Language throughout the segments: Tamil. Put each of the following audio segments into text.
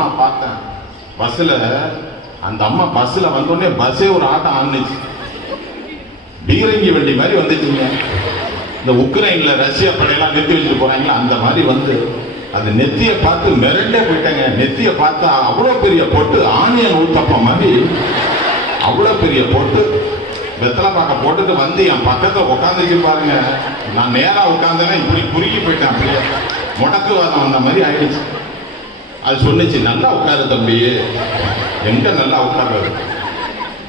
அம்மா பார்த்தேன் பஸ்ஸில். அந்த அம்மா பஸ்ஸில் வந்தோடனே பஸ்ஸே ஒரு ஆட்டம் ஆனிச்சு. பீரங்கி வண்டி மாதிரி வந்துச்சுங்க. இந்த உக்ரைன்ல ரஷ்யா படையெல்லாம் நிறுத்தி வச்சுட்டு போறாங்களா அந்த மாதிரி வந்து அந்த நெத்தியை பார்த்து மிரண்டே போயிட்டாங்க. நெத்தியை பார்த்தா அவ்வளோ பெரிய பொட்டு, ஆனியன் ஊத்தப்பம் மாதிரி அவ்வளோ பெரிய பொட்டு, வெத்தலை பாக்க போட்டுட்டு வந்து என் பக்கத்தில் உட்காந்துச்சு பாருங்க. நான் நேரா உட்காந்தேன்னா இப்படி குறுக்கி போயிட்டேன். அப்படியே முடக்குவாதம் அந்த மாதிரி ஆயிடுச்சு. அது சொன்னிச்சு, நல்லா உட்காரு தம்பி. எங்க நல்லா உட்கார்றது?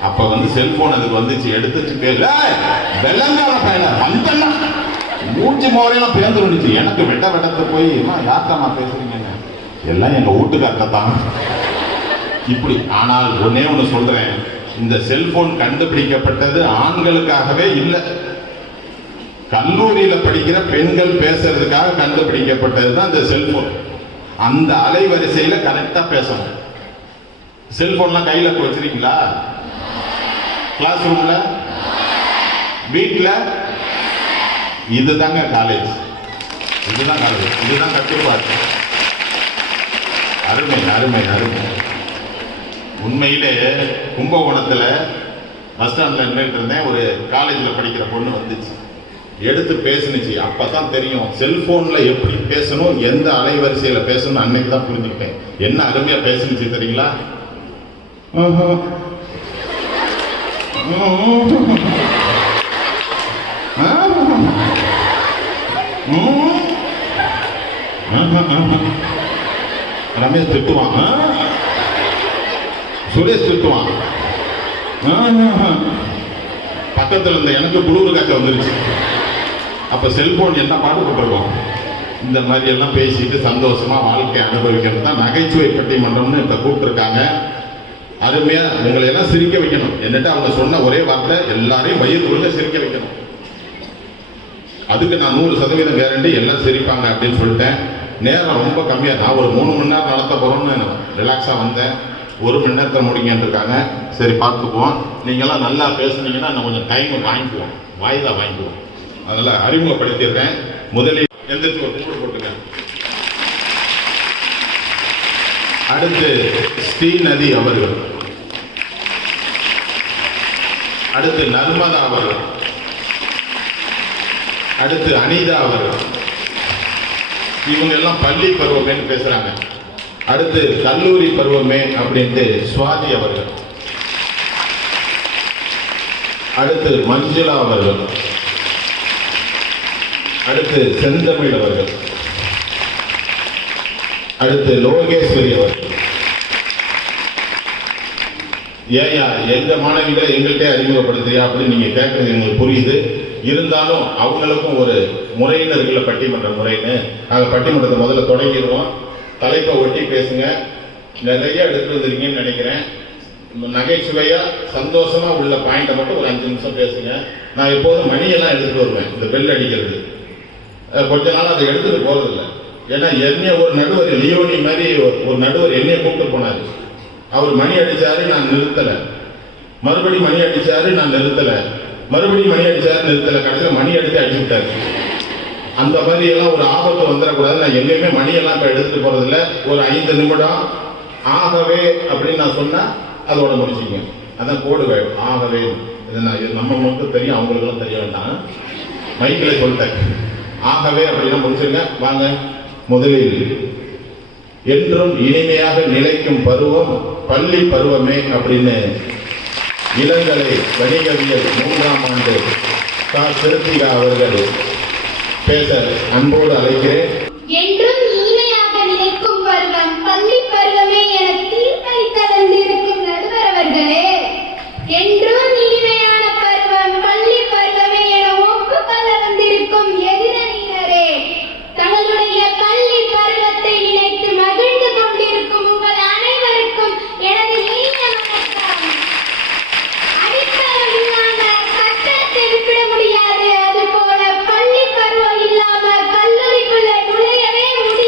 அப்ப வந்து செல்போன் அதுக்கு வந்துச்சு, எடுத்துச்சு பேர் வெள்ளங்கால பையன வந்தன்னா மூஞ்சி மோரையெல்லாம் பேர்ந்து வந்துச்சு. எனக்கு வெட்டத்தை போய் யார்த்தம்மா பேசுறீங்க? எல்லாம் எங்க வீட்டுக்காரத்தான் இப்படி. ஆனால் ஒன்னே ஒண்ணு சொல்றேன், இந்த செல்போன் கண்டுபிடிக்கப்பட்டது ஆண்களுக்காகவே இல்லை, கல்லூரியில படிக்கிற பெண்கள் பேசுறதுக்காக கண்டுபிடிக்கப்பட்டது தான் இந்த செல்போன். அந்த அலைவரிசையில கரெக்டா பேசணும். செல்போன்லாம் கையில வச்சிருக்கீங்களா? கிளாஸ் ரூம்ல, வீட்டுல? இதுதாங்க காலேஜ், இதுதான் காலேஜ், இதுதான் கட்டுப்பாடு. அருமை அருமை அருமை. உண்மையிலே கும்பகோணத்துல பஸ் ஸ்டாண்ட்ல நின்றுட்டு இருந்தேன். ஒரு காலேஜில் படிக்கிற பொண்ணு வந்துச்சு, எடுத்து பேசுனுச்சு. அப்பதான் தெரியும் செல்போன்ல எப்படி பேசணும், எந்த அலைவரிசையில பேசணும். அன்னைக்கு தான் புரிஞ்சுக்கிட்டேன். என்ன அருமையா பேசுனுச்சு தெரியுங்களா? ரமேஷ் திட்டுவான், சுரேஷ் திட்டுவான். பக்கத்தில் இருந்த எனக்கு குளிர் காக்க வந்துருச்சு. அப்ப செல்போன் என்ன பாடுபட்டிருக்கோம்? இந்த மாதிரி எல்லாம் பேசிட்டு சந்தோஷமா வாழ்க்கை அனுபவிக்கிறது தான் நகைச்சுவை பட்டிமன்றம்னு இப்ப கூப்பிட்டுருக்காங்க. அருமையா உங்களை எல்லாம் சிரிக்க வைக்கணும். என்னட்டு அவங்க சொன்ன ஒரே வார்த்தை, எல்லாரையும் வயிறுக்குள்ள சிரிக்க வைக்கணும். அதுக்கு நான் 100% கேரண்டி எல்லாம் சிரிப்பாங்க அப்படின்னு சொல்லிட்டேன். நேரம் ரொம்ப கம்மியா, நான் ஒரு 3 மணி நேரம் நடத்த போறோம்னு ரிலாக்ஸா வந்தேன். 1 மணி நேரத்தில் முடிங்கன்னு இருக்காங்க. சரி பார்த்துக்குவோம். நீங்கெல்லாம் நல்லா பேசுனீங்கன்னா நான் கொஞ்சம் டைம் வாங்கிக்குவோம், வாய்தா வாங்கிக்குவோம். அதனால அறிமுகப்படுத்திடுறேன். முதலில் எந்திரிச்சு ஒரு கூப்பிட்டு போட்டுங்க. அடுத்து ஸ்ரீநதி அவர்கள், அடுத்து நர்மதா அவர்கள், அடுத்து அனிதா அவர்கள். இவங்க எல்லாம் பள்ளி பருவமேன்னு பேசுறாங்க. அடுத்து கல்லூரி பருவமே அப்படின்ட்டு சுவாதி அவர்கள், அடுத்து மஞ்சுளா அவர்கள், அடுத்து செந்தமிழ் அவர்கள், அடுத்து லோகேஸ்வரி அவர்கள். ஏயா எங்க மாணவிகளை எங்கள்கிட்ட அறிமுகப்படுத்துறியா அப்படின்னு நீங்க கேட்கறது எங்களுக்கு புரியுது. இருந்தாலும் அவங்களுக்கும் ஒரு முறைன்னு இருக்குல்ல, பட்டிமன்ற முறைன்னு. நாங்கள் பட்டிமன்றத்தை முதல்ல தொடங்கிடுவோம். தலைப்பை ஒட்டி பேசுங்க. நிறைய எடுத்து வந்திருக்கீங்கன்னு நினைக்கிறேன். நகைச்சுவையா சந்தோஷமா உள்ள பாயிண்டை மட்டும் ஒரு 5 நிமிஷம் பேசுங்க. நான் எப்போதும் மணியெல்லாம் எடுத்துட்டு வருவேன், இந்த பெல் அடிக்கிறது. கொஞ்ச நாள் அதை எடுத்துட்டு போறதில்லை. ஏன்னா என்னைய ஒரு நடுவர், லியோனி மாதிரி ஒரு நடுவர் என்னைய கூப்பிட்டு போனாரு. அவர் மணி அடிச்சாரு, நான் நிறுத்தலை. மறுபடியும் மணி அடிச்சாரு, நான் நிறுத்தலை. மறுபடியும் மணி அடிச்சாரு, நிறுத்தலை. கடைசியில் மணி அடித்து அடிச்சு விட்டாரு. அந்த மாதிரி எல்லாம் ஒரு ஆபத்து வந்துடக்கூடாது. நான் எங்கேயுமே மணியெல்லாம் இப்போ எடுத்துட்டு போறதில்ல. ஒரு 5 நிமிடம் ஆகவே அப்படின்னு நான் சொன்னா அதோட முடிச்சுங்க. அதான் கோடு வேணும், ஆகவே. இது நம்ம மட்டும் தெரியும், அவங்களுக்கெல்லாம் தெரிய வேண்டாம். மைக்கில் சொல்லிட்டேன், ஆகவே அப்படின்னா முடிச்சிருங்க. வாங்க. முதலில் என்றும் இனிமையாக நிலைக்கும் பருவம் பள்ளி பருவமே அப்படின்னு இளங்கலை வணிகவியல் 3ஆம் ஆண்டு கிருத்திகா அவர்கள் பேச அன்போடு அழைக்கிறேன். என்றும் இனிமையாக நிலைக்கும் பருவம் பள்ளி பருவமே என தீர்ப்பை கலந்திருக்கும் நடுவர் அவர்களே, என்றும் இனிமையான பருவம் பள்ளி பருவமே என ஒப்புக்கொள்ள வந்திருக்கும் எதிரணியினரே, தங்களுடைய பள்ளி பருவத்தை நினைத்து மகிழ்ந்து கொண்டிருக்கும் உங்கள் அனைவருக்கும் எனது இனிய வணக்கம். அடித்தளம் இல்லாம கட்டத்தை விட முடியாது, அதுபோல பள்ளி பருவம் இல்லாம கல்லூரிக்குள்ளே நுழையவே முடியாது.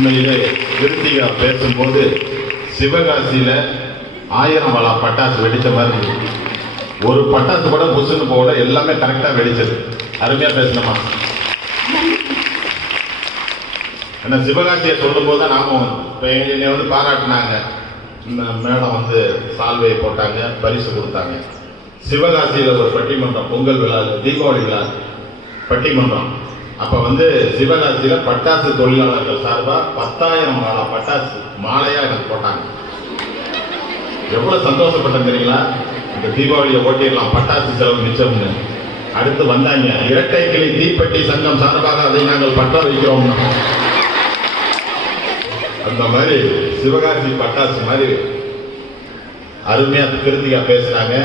உண்மையிலே கிருத்திகா பேசும்போது சிவகாசியில 1000 வளா பட்டாசு வெடிச்ச மாதிரி இருக்கு. ஒரு பட்டாசு கூட புசுன்னு போகல, எல்லாமே கரெக்டா வெடிச்சது. அருமையா பேசணுமா? ஏன்னா சிவகாசியை சொல்லும் போது தான் நாமும் இப்போ என்னை வந்து பாராட்டினாங்க, மேடம் வந்து சால்வையை போட்டாங்க, பரிசு கொடுத்தாங்க. சிவகாசியில் ஒரு பட்டிமன்றம், பொங்கல் விழா, தீபாவளி விழா பட்டிமன்றம். அப்போ வந்து சிவகாசியில் பட்டாசு தொழிலாளர்கள் சார்பாக 10,000 மாலை பட்டாசு மாலையாக எனக்கு போட்டாங்க. எவ்வளோ சந்தோஷப்பட்டேன் தெரியுங்களா? இந்த தீபாவளியை ஓட்டிடலாம், பட்டாசு செலவு மிச்சம்னு. அடுத்து வந்தாங்க, இரட்டை கிளி தீப்பெட்டி சங்கம் சார்பாக அதை நாங்கள் பற்ற வைக்கிறோம். அந்த மாதிரி சிவகாசி பட்டாசு மாதிரி அருமையா கிருத்திகா பேசுறாங்க.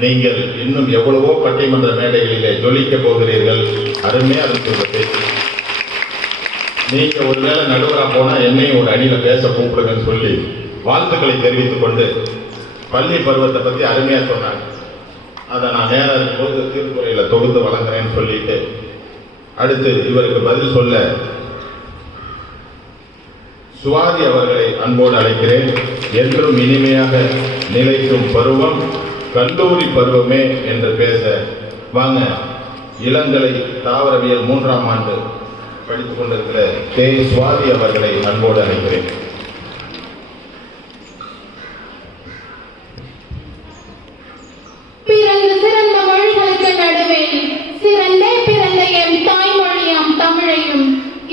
நீங்கள் இன்னும் எவ்வளவோ பட்டிமன்ற மேடைகளிலே ஜொலிக்க போகிறீர்கள். அருமையா இருக்கு பேச்சு. நீங்க ஒருவேளை நடுவராக போனா என்னையும் ஒரு அணியில பேச கூப்பிடுங்கன்னு சொல்லி வாழ்த்துக்களை தெரிவித்துக் கொண்டு பள்ளி பருவத்தை பத்தி அருமையா சொன்னாங்க. அதை நான் நேரம் இருக்கும்போது திருக்குறையில தொகுத்து வழங்குறேன்னு சொல்லிட்டு அடுத்து இவருக்கு பதில் சொல்ல சுவாதி அவர்களை அன்போடு அழைக்கிறேன். என்றும் இனிமையாக நிலைக்கும் பருவம் கல்லூரி பருவமே என்று பேச வாங்க. இளங்கலை தாவரவியல் 3ஆம் ஆண்டு படித்துக் கொண்டிருக்கிற கே. சுவாதி அவர்களை அன்போடு அழைக்கிறேன். சிறந்த மொழிகளுக்கு நடுவே சிறந்தே பிறந்த என் தாய்மொழியாம் தமிழையும்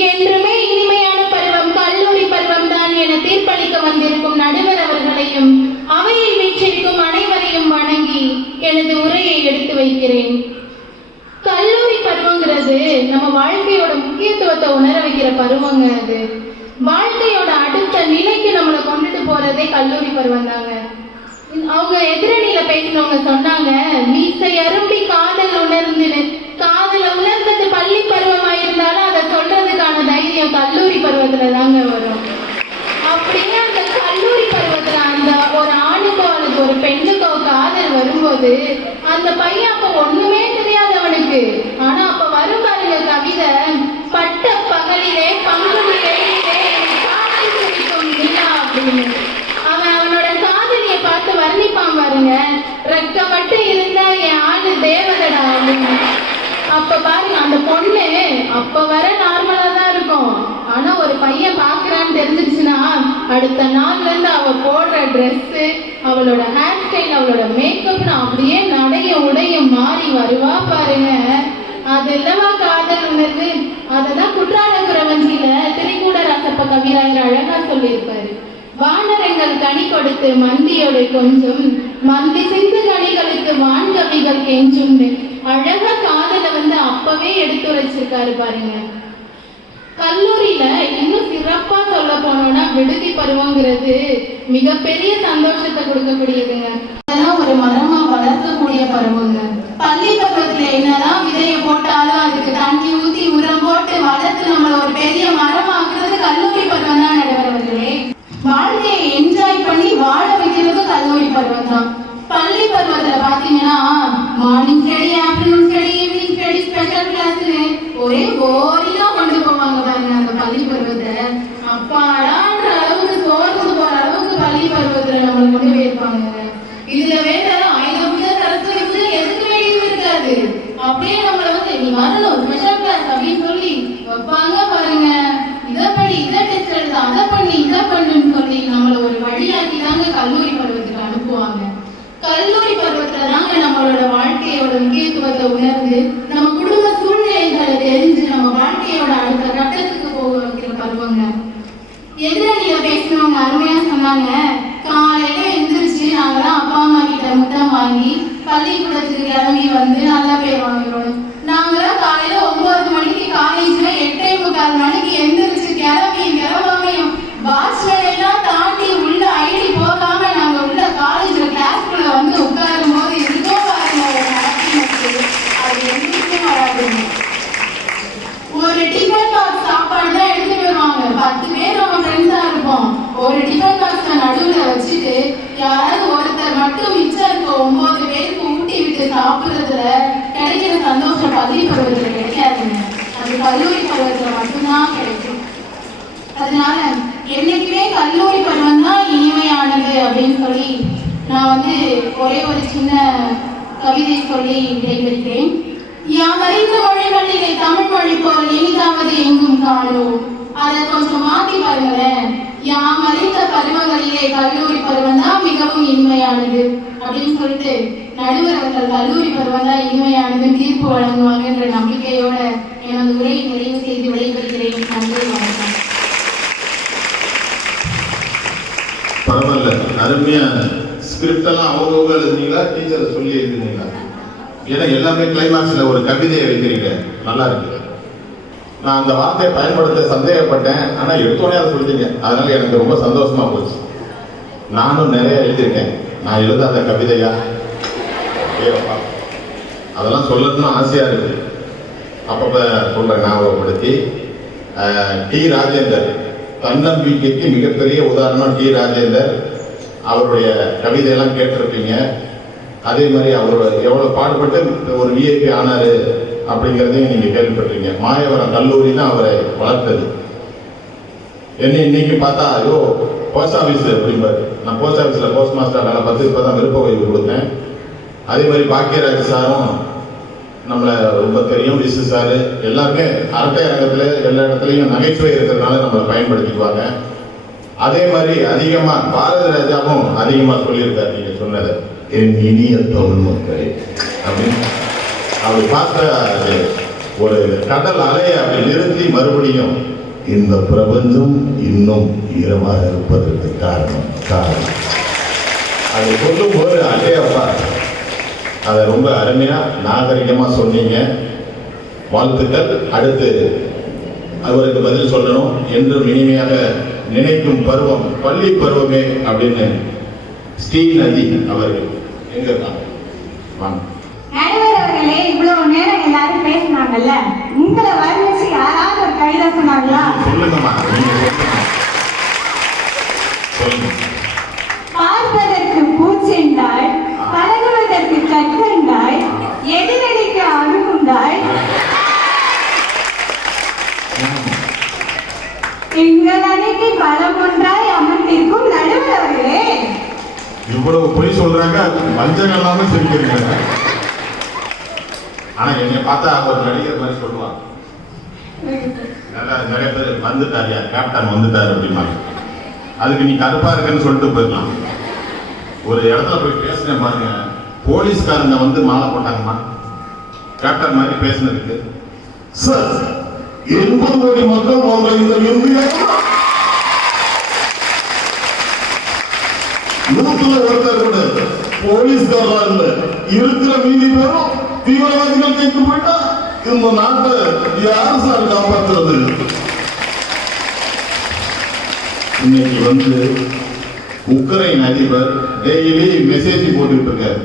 என்றுமே இனிமையான பருவம் கல்லூரி பருவம் தான் என தீர்ப்பளிக்க வந்திருக்கும் நடுவர் அவர்களையும் அவையில் வீற்றிருக்கும் அனைவரையும் வணங்கி எனது உரையை எடுத்து வைக்கிறேன். கல்லூரி பருவங்கிறது நம்ம வாழ்க்கையோட முக்கியத்துவத்தை உணர வைக்கிற பருவங்க. அது வாழ்க்கையோட அடுத்த நிலைக்கு நம்மளை கொண்டுட்டு போறதே கல்லூரி பருவம் தாங்க. அவங்க எதிரணியில பேசினவங்க சொன்னாங்க, மீசை அரும்பி காதல் உணர்ந்துன்னு. காதல உணர்ந்தது பள்ளி பருவமா இருந்தாலும் அதை சொல்றதுக்கான தைரியம் கல்லூரி பருவத்துல தாங்க வரும். அப்படியே அந்த கல்லூரி பருவத்துல அந்த ஒரு ஆணுக்கோ அல்லது ஒரு பெண்ணுக்கோ காதல் வரும்போது அந்த பையன் அப்ப ஒண்ணுமே தெரியாது அவனுக்கு. ஆனா அப்ப வரும் பாருங்க கவிதை, பட்ட பகலிலே பங்குனிலே காதல் குறிக்கும் நிலா அப்படின்னு. அவனோட காதலியை பார்த்து வர்ணிப்பான் பாருங்க, ரெக்க மட்டும் இருந்தா என் ஆளு தேவதடா அப்படின்னு. அப்ப பாருங்க அந்த பொண்ணு அப்ப வர நார்மலா தான் இருக்கும். ஆனா ஒரு பையன் பாக்குறான்னு தெரிஞ்சிருச்சுன்னா அடுத்த நாள்ல இருந்து அவ போடுற ட்ரெஸ், அவளோட ஹேர் ஸ்டைல், அவளோட மேக்கப்னு அப்படியே நடையும் உடையும் மாறி வருவா பாருங்க. அது இல்லவா காதல் உணர்வு. அததான் குற்றாலங்குறவஞ்சியில திரிகூடராசப்ப கவிராயர் அழகா சொல்லியிருப்பாரு. வானரங்கள் கனி கொடுத்து மந்தியோடு கொஞ்சம் மந்தி சிந்து கனிகளுக்கு வான்கவிகள் கெஞ்சும். அழகா காதலை வந்து அப்பவே எடுத்துரைச்சிருக்காரு பாருங்க. கல்லூரியில இன்னும் சிறப்பா சொல்ல போனோம்னா விடுதி பருவங்கிறது மிகப்பெரிய சந்தோஷத்தை கொடுக்கக்கூடியதுங்க. அதெல்லாம் ஒரு மரமா வளர்க்கக்கூடிய பருவங்க. பள்ளி பருவத்துல என்னதான் விதையை போட்டாலும் அதுக்கு தண்ணி ஊத்தி உரம் போட்டு வளர்த்து நம்மள ஒரு பெரிய மரமாக்குறது கல்லூரி பருவம் தான் நடுவர்களே. வாழ்க்கையை என்ஜாய் பண்ணி வாழ வைக்கிறது கல்லூரி பருவம் தான். பள்ளி பருவத்துல பாத்தீங்கன்னா morning study, afternoon study, evening study, special கிளாஸ்னு ஒரே போரிங்கா கொண்டு போவாங்க பாருங்க அந்த பள்ளி பருவத்தை. அப்பாடான்ற அளவுக்கு சோர்ந்து போற அளவுக்கு பள்ளி பருவத்துல நம்மளை கொண்டு போயிருப்பாங்க. இதுல வேற ஆயுத சரஸ்வதி எதுக்கு வேண்டியது இருக்காது. அப்படியே நம்மள வந்து நீ வரணும் ஸ்பெஷல் கிளாஸ் அப்படின்னு சொல்லி வைப்பாங்க பாருங்க. இதை படி, இதை டெஸ்ட் எழுத, அதை பண்ணி, இதை பண்ணுன்னு சொல்லி நம்மள ஒரு வழியாக்கி தாங்க கல்லூரி பருவத்துக்கு அனுப்புவாங்க. கல்லூரி பருவத்துல தாங்க நம்மளோட வாழ்க்கையோட முக்கியத்துவத்தை உணர்ந்து நம்ம குடும்ப சூழ்நிலைகளை தெரிஞ்சு நம்ம வாழ்க்கையோட அடுத்த கட்டத்துக்கு போக வைக்கிற பருவங்க. எதிரணியில பேசினவங்க அருமையா சொன்னாங்க, காலையில எந்திரிச்சு நாங்களாம் அப்பா அம்மா கிட்ட முத்தம் வாங்கி பள்ளிக்கூடத்துக்கு கிளம்பி வந்து நல்லா பேர் வாங்குறோம். நாங்களாம் காலையில 9 மணிக்கு காலேஜ்ல 8:45 மணிக்கு எந்திரிச்சு கிளம்பாமையும் பாஸ்டர் எல்லாம் தாண்டி உள்ள ஐடி போகாம நாங்க உள்ள காலேஜ்ல கிளாஸ்குள்ள வந்து உட்காரும் போது இருக்கோ பாருங்க அது எங்களுக்குமே வராதுங்க. ஒரு டிஃபன் பாக்ஸ் சாப்பாடு தான் எடுத்துட்டு வருவாங்க. 10 பேர் நம்ம ஃப்ரெண்ட்ஸா இருப்போம். ஒரு டிஃபன் பாக்ஸை நடுவில் வச்சுட்டு யாராவது ஒருத்தர் மட்டும் மிச்சம் இருக்க 9 பேருக்கு ஊட்டி விட்டு சாப்பிடுறதுல கிடைக்கிற சந்தோஷம் பள்ளி பருவத்துல கிடைக்காதுங்க. அது கல்லூரி பருவத்துல மட்டும்தான் கிடைக்கும். அதனால என்னைக்குமே கல்லூரி பருவம் தான் இனிமையானது அப்படின்னு சொல்லி நான் வந்து ஒரே ஒரு சின்ன கவிதை சொல்லி விடைபெறுகிறேன். யாம் அறிந்த மொழிகளிலே தமிழ் மொழி போல் இனிதாவது எங்கும் காணோம். அதை கொஞ்சம் மாத்தி பாருங்களேன். யாம் அறிந்த பருவங்களிலே கல்லூரி பருவம் தான் மிகவும் இனிமையானது அப்படின்னு சொல்லிட்டு நடுவர் அவர்கள் கல்லூரி பருவம் தான் இனிமையானது தீர்ப்பு வழங்குவாங்க என்ற நம்பிக்கையோட எனது உரையை நிறைவு செய்து விடைபெறுகிறேன். நன்றி, வணக்கம். பரவாயில்ல, அருமையா ஸ்கிரிப்ட் எல்லாம் அவங்க எழுதுனீங்களா, டீச்சரை சொல்லி எழுதுனீங்களா? ஏன்னா எல்லாமே கிளைமாக்ஸ்ல ஒரு கவிதையை வைக்கிறீங்க, நல்லா இருக்கு. நான் அந்த வார்த்தையை பயன்படுத்த சந்தேகப்பட்டேன், ஆனா எடுத்தோடனே அதை சொல்லிட்டீங்க. அதனால எனக்கு ரொம்ப சந்தோஷமா போச்சு. நானும் நிறைய எழுதியிருக்கேன். நான் எழுதாத கவிதையா அதெல்லாம் சொல்லணும்னு ஆசையா இருக்கு. அப்பப்ப சொல்றேன் ஞாபகப்படுத்தி. டி ராஜேந்தர், தன்னம்பிக்கைக்கு மிகப்பெரிய உதாரணம் டி ராஜேந்தர். அவருடைய கவிதையெல்லாம் கேட்டிருப்பீங்க. அதே மாதிரி அவர் எவ்வளவு பாடுபட்டு ஒரு விஐபி ஆனாரு அப்படிங்கிறதையும் நீங்க கேள்விப்பட்டிருக்கீங்க. மாயவரம் கல்லூரி தான் அவரை வளர்த்தது. என்ன இன்னைக்கு பார்த்தா ஐயோ போஸ்ட் ஆஃபீஸ் அப்படிம்பாரு. நான் போஸ்ட் ஆஃபீஸ்ல போஸ்ட் மாஸ்டர் வேலை பார்த்து இப்பதான் விருப்ப ஓய்வு கொடுத்தேன். அதே மாதிரி பாக்கியராஜ் சாரும் நம்மளை ரொம்ப தெரியும். விசு சாரு எல்லாருமே அரட்டை அரங்கத்துல எல்லா இடத்துலையும் நகைச்சுவை இருக்கிறதுனால நம்மளை பயன்படுத்திக்குவாங்க. அதே மாதிரி அதிகமா பாரதி ராஜாவும் அதிகமா சொல்லியிருக்காரு நீங்க சொன்னதை, என் இனிய தமிழ் மக்களே அப்படின்னு. அப்படி பார்த்த ஒரு கடல் அலையை அப்படி நிறுத்தி மறுபடியும் இந்த பிரபஞ்சம் இன்னும் ஈரமாக இருப்பதற்கு காரணம் அதை சொல்லும் போது அலையப்பா அதை ரொம்ப அருமையா நாகரிகமா சொன்னீங்க. வாழ்த்துக்கள். அடுத்து அவருக்கு பதில் சொல்லணும். என்றும் இனிமையாக நினைக்கும் பருவம் பள்ளி பருவமே அப்படின்னு ஸ்ரீநதி அவர்கள் எங்க இருக்காங்க? வாங்க. நடுவர் அவர்களே, இவ்வளவு நேரம் எல்லாரும் பேசினாங்கல்ல, உங்களை வர்ணிச்சு யாராவது ஒரு கவிதை சொன்னாங்களா? சொல்லுங்கம்மா, சொல்லுங்க. பார்ப்பதற்கு பூச்செண்டாய், பழகுவதற்கு கற்கண்டாய், எதிரடிக்கு அணுகுண்டாய், எங்கள் அணிக்கு பலம் ஒன்றாய் அமர்ந்திருக்கும் நடுவர் அவர்களே. இவ்வளவு பொய் சொல்றாங்க, வஞ்சகம் இல்லாம சிரிக்கிறீங்க. ஆனா என்னை பார்த்தா ஒரு நடிகர் மாதிரி சொல்லுவாங்க. நிறைய பேர் வந்துட்டாரியா, கேப்டன் வந்துட்டாரு அப்படின்னாங்க. அதுக்கு நீ கருப்பா இருக்குன்னு சொல்லிட்டு போயிடலாம். ஒரு இடத்துல போய் பேசினேன் பாருங்க, போலீஸ்காரங்க வந்து மாலை போட்டாங்கம்மா கேப்டன் மாதிரி பேசினதுக்கு. சார் 80 கோடி மக்கள் போன்ற இந்த இந்தியா 100ல ஒருத்தர் கூட போலீஸ்காரா இல்ல, இருக்கிற மீதி பேரும் தீவிரவாதிகள் கேட்டு போயிட்டா இந்த நாட்டை யாரு சார் காப்பாற்றுறது? இன்னைக்கு வந்து உக்ரைன் அதிபர் டெய்லி மெசேஜ் போட்டுட்டு இருக்காரு.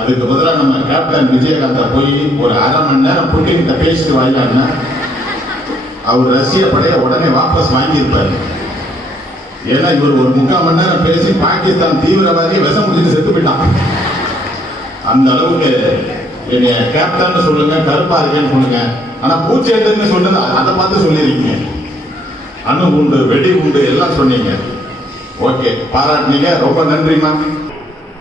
அதுக்கு பதிலாக நம்ம கேப்டன் விஜயகாந்தா போய் ஒரு 1/2 மணி நேரம் புட்டின்கிட்ட பேசிட்டு வாயிலான்னா அவர் ரஷ்ய படையை உடனே வாபஸ் வாங்கியிருப்பாரு. ஏன்னா இவர் ஒரு 3/4 மணி நேரம் பேசி பாகிஸ்தான் தீவிரவாதியை விஷம் முடிச்சுட்டு செத்து போயிட்டான். அந்த அளவுக்கு என்னைய கேப்டன் சொல்லுங்க, கருப்பா இருக்கேன்னு சொல்லுங்க. ஆனா பூச்சேட்டுன்னு சொன்னது அதை பார்த்து சொல்லியிருக்கீங்க. அணு குண்டு, வெடி குண்டு எல்லாம் சொன்னீங்க. ஓகே, பாராட்டினீங்க, ரொம்ப நன்றிமா.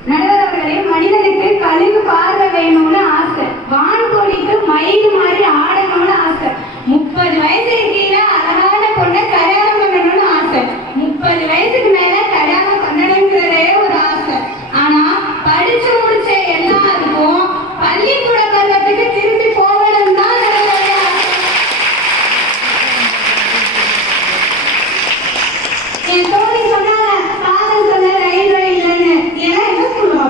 நடுவர் அவர்களே, மனிதனுக்கு கழுகு பார்வை வேணும்னு ஆசை, வான்கோழிக்கு மயில் மாதிரி ஆடணும்னு ஆசை, 30 வயசுக்கு கீழே அழகான பொண்ணை கல்யாணம் பண்ணணும்னு ஆசை, 30 வயசுக்கு மேல கல்யாணம் பண்ணணுங்கிறதே ஒரு ஆசை. ஆனா படிச்சு முடிச்ச எல்லாருக்கும் பள்ளிக்கூட பருவத்துக்கு திரும்பி போகணும் தான் என் தோழி சொன்னாங்க, காதல் சொல்ல ரயில்வே இல்லைன்னு. ஏன்னா என்ன சொல்லுவா?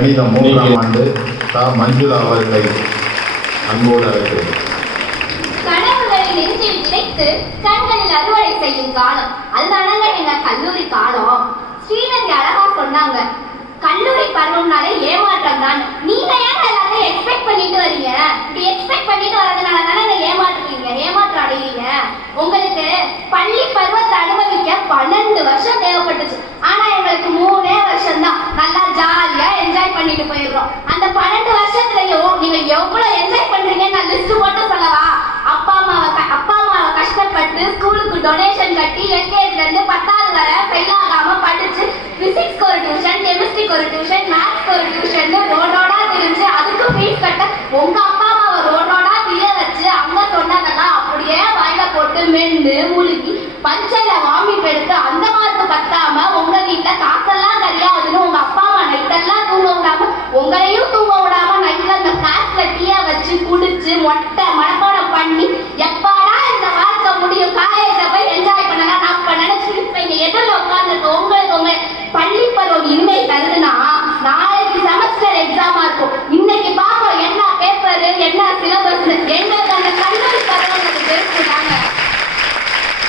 கணிதம் 3ஆம் ஆண்டு மஞ்சுளா அவர்களை அன்போடு அழைக்கிறேன். கனவுகளில் நெஞ்சில் விதைத்து கண்களில் அறுவடை செய்யும் காலம், அதுதானங்க எங்க கல்லூரி காலம். ஸ்ரீநதி அழகா சொன்னாங்க, கல்லூரி பருவம்னாலே ஏமாற்றம் தான். நீங்க ஏன் எல்லாத்தையும் எக்ஸ்பெக்ட் பண்ணிட்டு வரீங்க? இப்படி எக்ஸ்பெக்ட் பண்ணிட்டு வரதுனால தானே ஏமாற்றம் அடைவீங்க. உங்களுக்கு பள்ளி பருவத்தை அனுபவிக்க 12 வருஷம் தேவைப்பட்டுச்சு. ஆனா எங்களுக்கு 3 வருஷம் தான் நல்லா ஜாலியா என்ஜாய் பண்ணிட்டு போயிடுறோம். அந்த 12 வருஷத்துலயும் நீங்க எவ்வளவு என்ஜாய் பண்றீங்கன்னு நான் லிஸ்ட் போட்டு சொல்லவா? அப்பா அம்மாவை கஷ்டப்பட்டு ஸ்கூலுக்கு டொனேஷன் கட்டி எல்கேஜில இருந்து 10வது வரை ஃபெயில் ஆகாம படிச்சு பிசிக்ஸ்க்கு ஒரு டியூஷன், கெமிஸ்ட்ரிக்கு ஒரு டியூஷன், மேத்ஸ்க்கு ஒரு டியூஷன் ரோடோடா தெரிஞ்சு அதுக்கு ஃபீஸ் கட்ட உங்க அப்பா அம்மாவை ரோடோடா திரிய வச்சு அவங்க சொன்னதெல்லாம் அப்படியே வாயில போட்டு மென்னு முழுகி பஞ்சையில வாமிட் எடுத்து அந்த மார்க்கு பத்தாம உங்க வீட்டுல காசெல்லாம் சரியாகுதுன்னு உங்க அப்பா அம்மா நைட்டெல்லாம் தூங்க விடாம உங்களையும் தூங்க விடாம நைட்ல அந்த கிளாஸ்ல டீயா வச்சு குடிச்சு மொட்டை மனப்பாடம் பண்ணி எப்பாடா இந்த வாழ்க்கை முடியும் காலேஜ்ல போய் என்ஜாய் பண்ணலாம் நான் இப்ப நினைச்சிட்டு இப்ப இங்க எதிரில் உட்கார்ந்துருக்க உங்களுக்கு உங்க பள்ளி பருவம் இனிமே தருதுன்னா நாளைக்கு செமஸ்டர் எக்ஸாமா இருக்கும். இன்னைக்கு பாப்போம் என்ன பேப்பர் என்ன சிலபஸ். எங்களுக்கு அந்த கல்லூரி பருவம் தெரிஞ்சுட்டாங்க.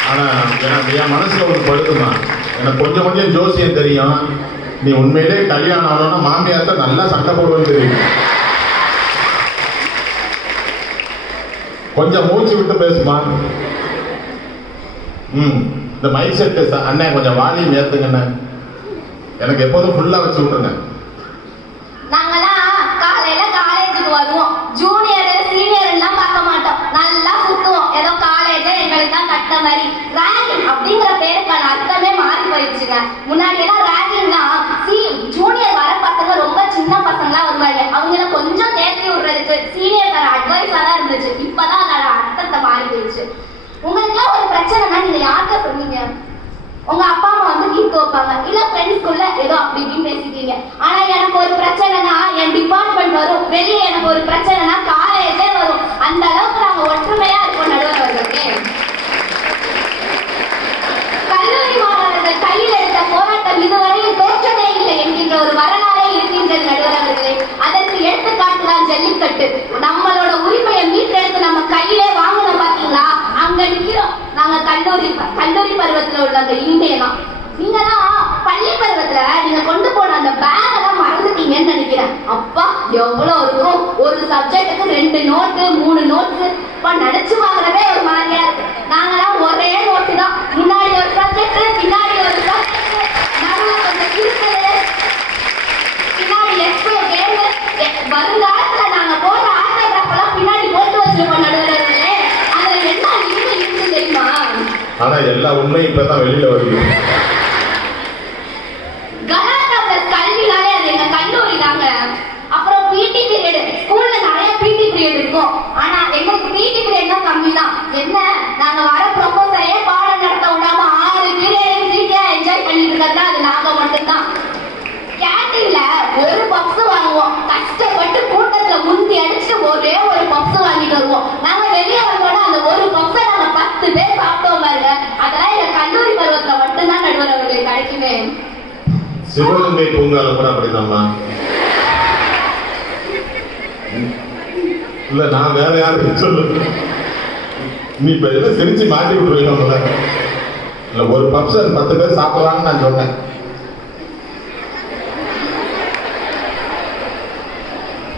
ஆனா என் மனசுல ஒரு படுத்துமா, எனக்கு கொஞ்சம் ஜோசியம் தெரியும். நீ உண்மையிலே கல்யாணம் ஆகணும்னா மாமியார்ட்ட நல்லா சண்டை போடுவேன்னு தெரியும். கொஞ்சம் மூச்சு விட்டு பேசுமா. இந்த மைக் செட்டு அண்ணன் கொஞ்சம் வால்யூம் ஏத்துங்கண்ணே. எனக்கு எப்போதும் ஃபுல்லா வச்சு விட்டுருங்க. நாங்கெல்லாம் காலையில காலேஜுக்கு வருவோம். ஜூனியர் சீனியர் எல்லாம் பார்க்க மாட்டோம். நல்லா சுத்துவோம். ஏதோ காலேஜ் எங்களுக்கு தான் கட்ட மாதிரி. ரேங்கிங் அப்படிங்கிற பேருக்கான அர்த்தமே மாறி போயிடுச்சுங்க. முன்னாடி எல்லாம் ரேங்கிங்னா ஜூனியர் வர பசங்க ரொம்ப சின்ன பசங்களா வருவாங்க. அவங்கள கொஞ்சம் தேக்கி விடுறதுக்கு சீனியர் தர அட்வைஸா தான் இருந்துச்சு. இப்பதான் அதோட அர்த்தத்தை மாறி போயிடுச்சு. உங்களுக்குலாம் ஒரு பிரச்சனைனா நீங்க யார்கிட்ட சொன்னீங்க? உங்க அப்பா அம்மா வந்து தீர்த்து வைப்பாங்க, இல்ல ஃப்ரெண்ட்ஸ்குள்ள ஏதோ அப்படி இப்படின்னு பேசிக்கிறீங்க. ஆனா எனக்கு ஒரு பிரச்சனைனா என் டிபார்ட்மெண்ட் வரும், வெளியே எனக்கு ஒரு பிரச்சனைனா காலேஜே வரும். அந்த அளவுக்கு நாங்க ஒற்றுமையா இருக்கோம் நடுவர் அவர்களே. கல்லூரி மாணவர்கள் கையில் எடுத்த போராட்டம் இதுவரையில் தோற்றதே இல்லை என்கின்ற ஒரு வரலாறே இருக்கின்றது நடுவர் அவர்களே. அதற்கு எடுத்துக்காட்டுதான் ஜல்லிக்கட்டு. நம்மளோட உரிமையை மீட்டெடுத்து நம்ம கையிலே வாங்கணும் பாத்தீங்களா? அங்க நிக்கிறோம் நாங்க கல்லூரி பருவத்துல உள்ளவங்க. இங்கேதான் நீங்கதான் பள்ளி பருவத்துல நீங்க கொண்டு போன அந்த பேக் எல்லாம் மறந்துட்டீங்கன்னு நினைக்கிறேன். அப்பா எவ்வளவு இருக்கும், ஒரு சப்ஜெக்டுக்கு 2 நோட்டு 3 நோட்டு நினைச்சு வாங்குறதே ஒரு மாதிரியா இருக்கு. நாங்கெல்லாம் ஒரே நோட்டு தான், முன்னாடி ஒரு சப்ஜெக்ட் பின்னாடி ஒரு சப்ஜெக்ட், நடுவில் கொஞ்சம் இருக்குது, பின்னாடி எக்ஸ்ட்ரா கேம். வருங்காலத்துல நாங்க போடுற ஆட்டோகிராஃப் எல்லாம் பின்னாடி போட்டு வச்சிருக்கோம் நடுவர்களே. அதுல என்ன இருக்கு தெரியுமா? ஆனா எல்லா உண்மையும் இப்பதான் வெளியில வருது. கல்வினாலே அது எங்க கல்லூரி தாங்க. அப்புறம் பிடி பீரியட், ஸ்கூல்ல நிறைய பிடி பீரியட் இருக்கும். ஆனா எங்களுக்கு பிடி பீரியட் தான் கம்மி தான். என்ன நாங்க வர ப்ரொஃபஸரே பாடம் நடத்த விடாம 6 பீரியட் ஃப்ரீயா என்ஜாய் பண்ணிட்டு இருக்கா அது நாங்க மட்டும்தான். கேண்டீன்ல ஒரு பப்ஸ் வாங்குவோம். கஷ்டப்பட்டு கூட்டத்துல முந்தி அடிச்சு ஒரே ஒரு பப்ஸ் வாங்கிட்டு வருவோம். நாங்க வெளியே வந்தோட அந்த ஒரு பப்ஸை நாங்க 10 பேர் சாப்பிட்டோம் பாருங்க. அதெல்லாம் எங்க கல்லூரி பருவத்துல மட்டும்தான் நடுவர் அவர்களுக்கு கிடைக்குமே. சிவகங்கை பூங்கால கூட அப்படிதாம்மா. இல்ல நான் வேற யாருக்கு சொல்லு, நீ இப்ப எல்லாம் சிரிச்சு மாட்டி விட்டுருவீங்க. இல்ல ஒரு பப்ஸ் 10 பேர் சாப்பிடலான்னு நான் சொன்னேன்.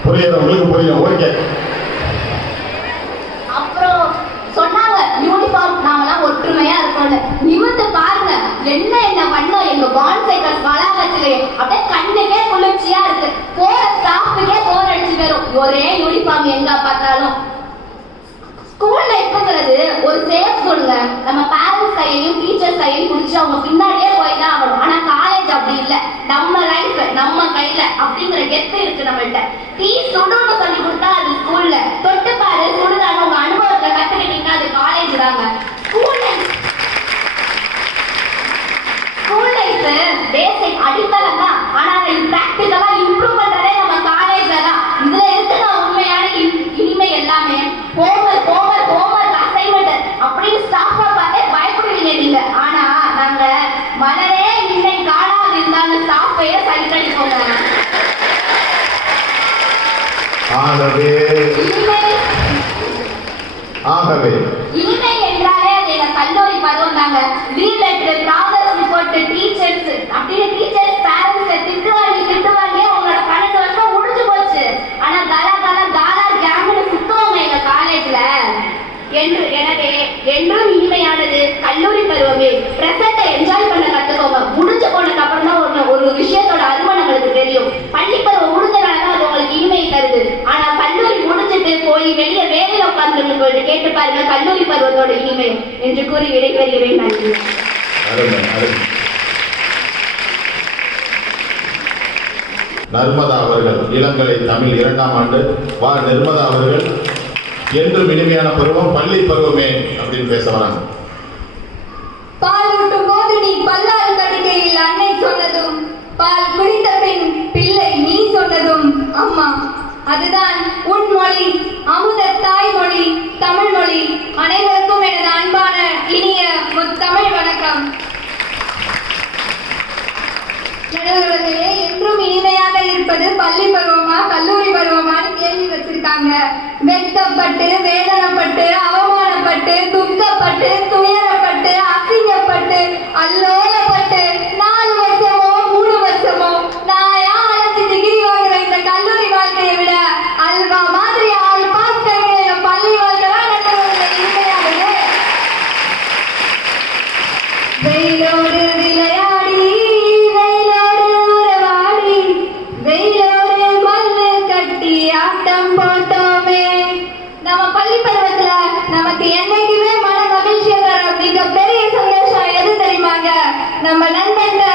புரியுது உங்களுக்கு? புரியும், ஓகே. அப்புறம் சொன்னாங்க யூனிஃபார்ம் நாமெல்லாம் ஒற்றுமையா இருக்கோம்னு. நிமிர்ந்து பாருங்க என்ன பண்ணோம் எங்க பாண்ட் சைக்கிள்ஸ் வளாகத்திலே. அப்படியே கண்ணுக்கே குளிர்ச்சியா இருக்கு. போற ஸ்டாஃபுக்கே போர் அடிச்சு வரும் ஒரே யூனிஃபார்ம் எங்க பார்த்தாலும். ஸ்கூல் லைஃப்ங்கிறது ஒரு சேஃப் சொல்லுங்க. நம்ம பேரண்ட்ஸ் கையையும் டீச்சர்ஸ் கையையும் குடிச்சு அவங்க பின்னாடியே போய் தான் ஆகணும். ஆனா காலேஜ் அப்படி இல்லை. நம்ம லைஃப் நம்ம கையில அப்படிங்கிற கெத்து இருக்கு நம்மள்ட்ட. டீ சுடுன்னு சொல்லி கொடுத்தா அது ஸ்கூல்ல, தொட்டு பாரு சுடுதான்னு உங்க அனுபவத்தை கத்துக்கிட்டீங்கன்னா அது காலேஜ் தாங்க. ஸ்கூல் லைஃப் பேசிக் அடித்தளம் தான். ஆனா அதை பிராக்டிகலா இம்ப்ரூவ் பண்றதே நம்ம காலேஜ்ல தான். இதுல இருக்கிற உண்மையான இனிமை எல்லாமே ஹோம்வொர்க் அசைன்மெண்ட் அப்படின்னு ஸ்டாஃபா பார்த்தே பயப்படுவீங்க நீங்க. ஆனா நாங்க மலரே இன்னை காணாது இருந்தாங்க ஸ்டாஃபையே சைட் அடிப்போங்க. ஆகவே இனிமை என்றாலே அது எங்க கல்லூரி பருவம் தாங்க. Leave letter, progress report, teachers அப்படின்னு டீச்சர்ஸ் பேரண்ட்ஸ் திட்டுவாங்க உங்களோட 12 வருஷம் முடிஞ்சு போச்சு. ஆனா காலா கேம்னு சுத்துவாங்க எங்க காலேஜ்ல. எனவே என்றும் இனிமையானது கல்லூரி பருவமே. பிரசன்ட்டை என்ஜாய் பண்ண கத்துக்கோங்க. முடிஞ்சு போனதுக்கு அப்புறம் தான் ஒரு விஷயத்தோட அருமை நம்மளுக்கு தெரியும். பள்ளி பருவம் முடிஞ்சனாலதான் அது உங்களுக்கு இனிமை தருது. ஆனா கல்லூரி முடிஞ்சிட்டு போய் வெளியே வேலையில உட்கார்ந்து போயிட்டு கேட்டு பாருங்க கல்லூரி பருவத்தோட இனிமை என்று கூறி விடைபெறுகிறேன். நன்றி. நர்மதா அவர்கள் இளங்கலை தமிழ் 2ஆம் ஆண்டு. நிர்மதா அவர்கள் என்றும் இனிமையான பருவம் பள்ளி பருவமே அப்படின்னு பேச வராங்க. பால் ஊட்டும் போது நீ பல்லாறு கடிகையில் அன்னை சொன்னதும், பால் குடித்த பின் பிள்ளை நீ சொன்னதும் அம்மா. அதுதான் உன் மொழி, அமுத தாய்மொழி தமிழ் மொழி. அனைவருக்கும் எனது அன்பான இனிய முத்தமிழ் வணக்கம். நடுவர்களே, என்றும் இனிமையாக இருப்பது பள்ளி பருவமா கல்லூரி பருவமான்னு கேள்வி வச்சிருக்காங்க. வெட்கப்பட்டு, வேதனைப்பட்டு, அவமானப்பட்டு, துக்கப்பட்டு, துயரப்பட்டு, அசிங்கப்பட்டு, அல்லோலப்பட்டு 4 வருஷமோ 3 வருஷமோ நான் 5 டிகிரி வாங்குற இந்த கல்லூரி வாழ்க்கையை விட அல்வா மாதிரி ஆள் பாஸ் கிடைக்கிற பள்ளி வாழ்க்கை தான் நடுவர்களே இனிமையானது. வெயிலோடு விளையாடி, வெயிலோடு உறவாடி, வெயிலோடு மண்ணு கட்டி ஆட்டம் போட்டோமே. நம்ம பள்ளி பருவத்துல நமக்கு என்னைக்குமே மன மகிழ்ச்சியை தர மிகப்பெரிய சந்தோஷம் எது தெரியுமாங்க? நம்ம நண்பன்கிட்ட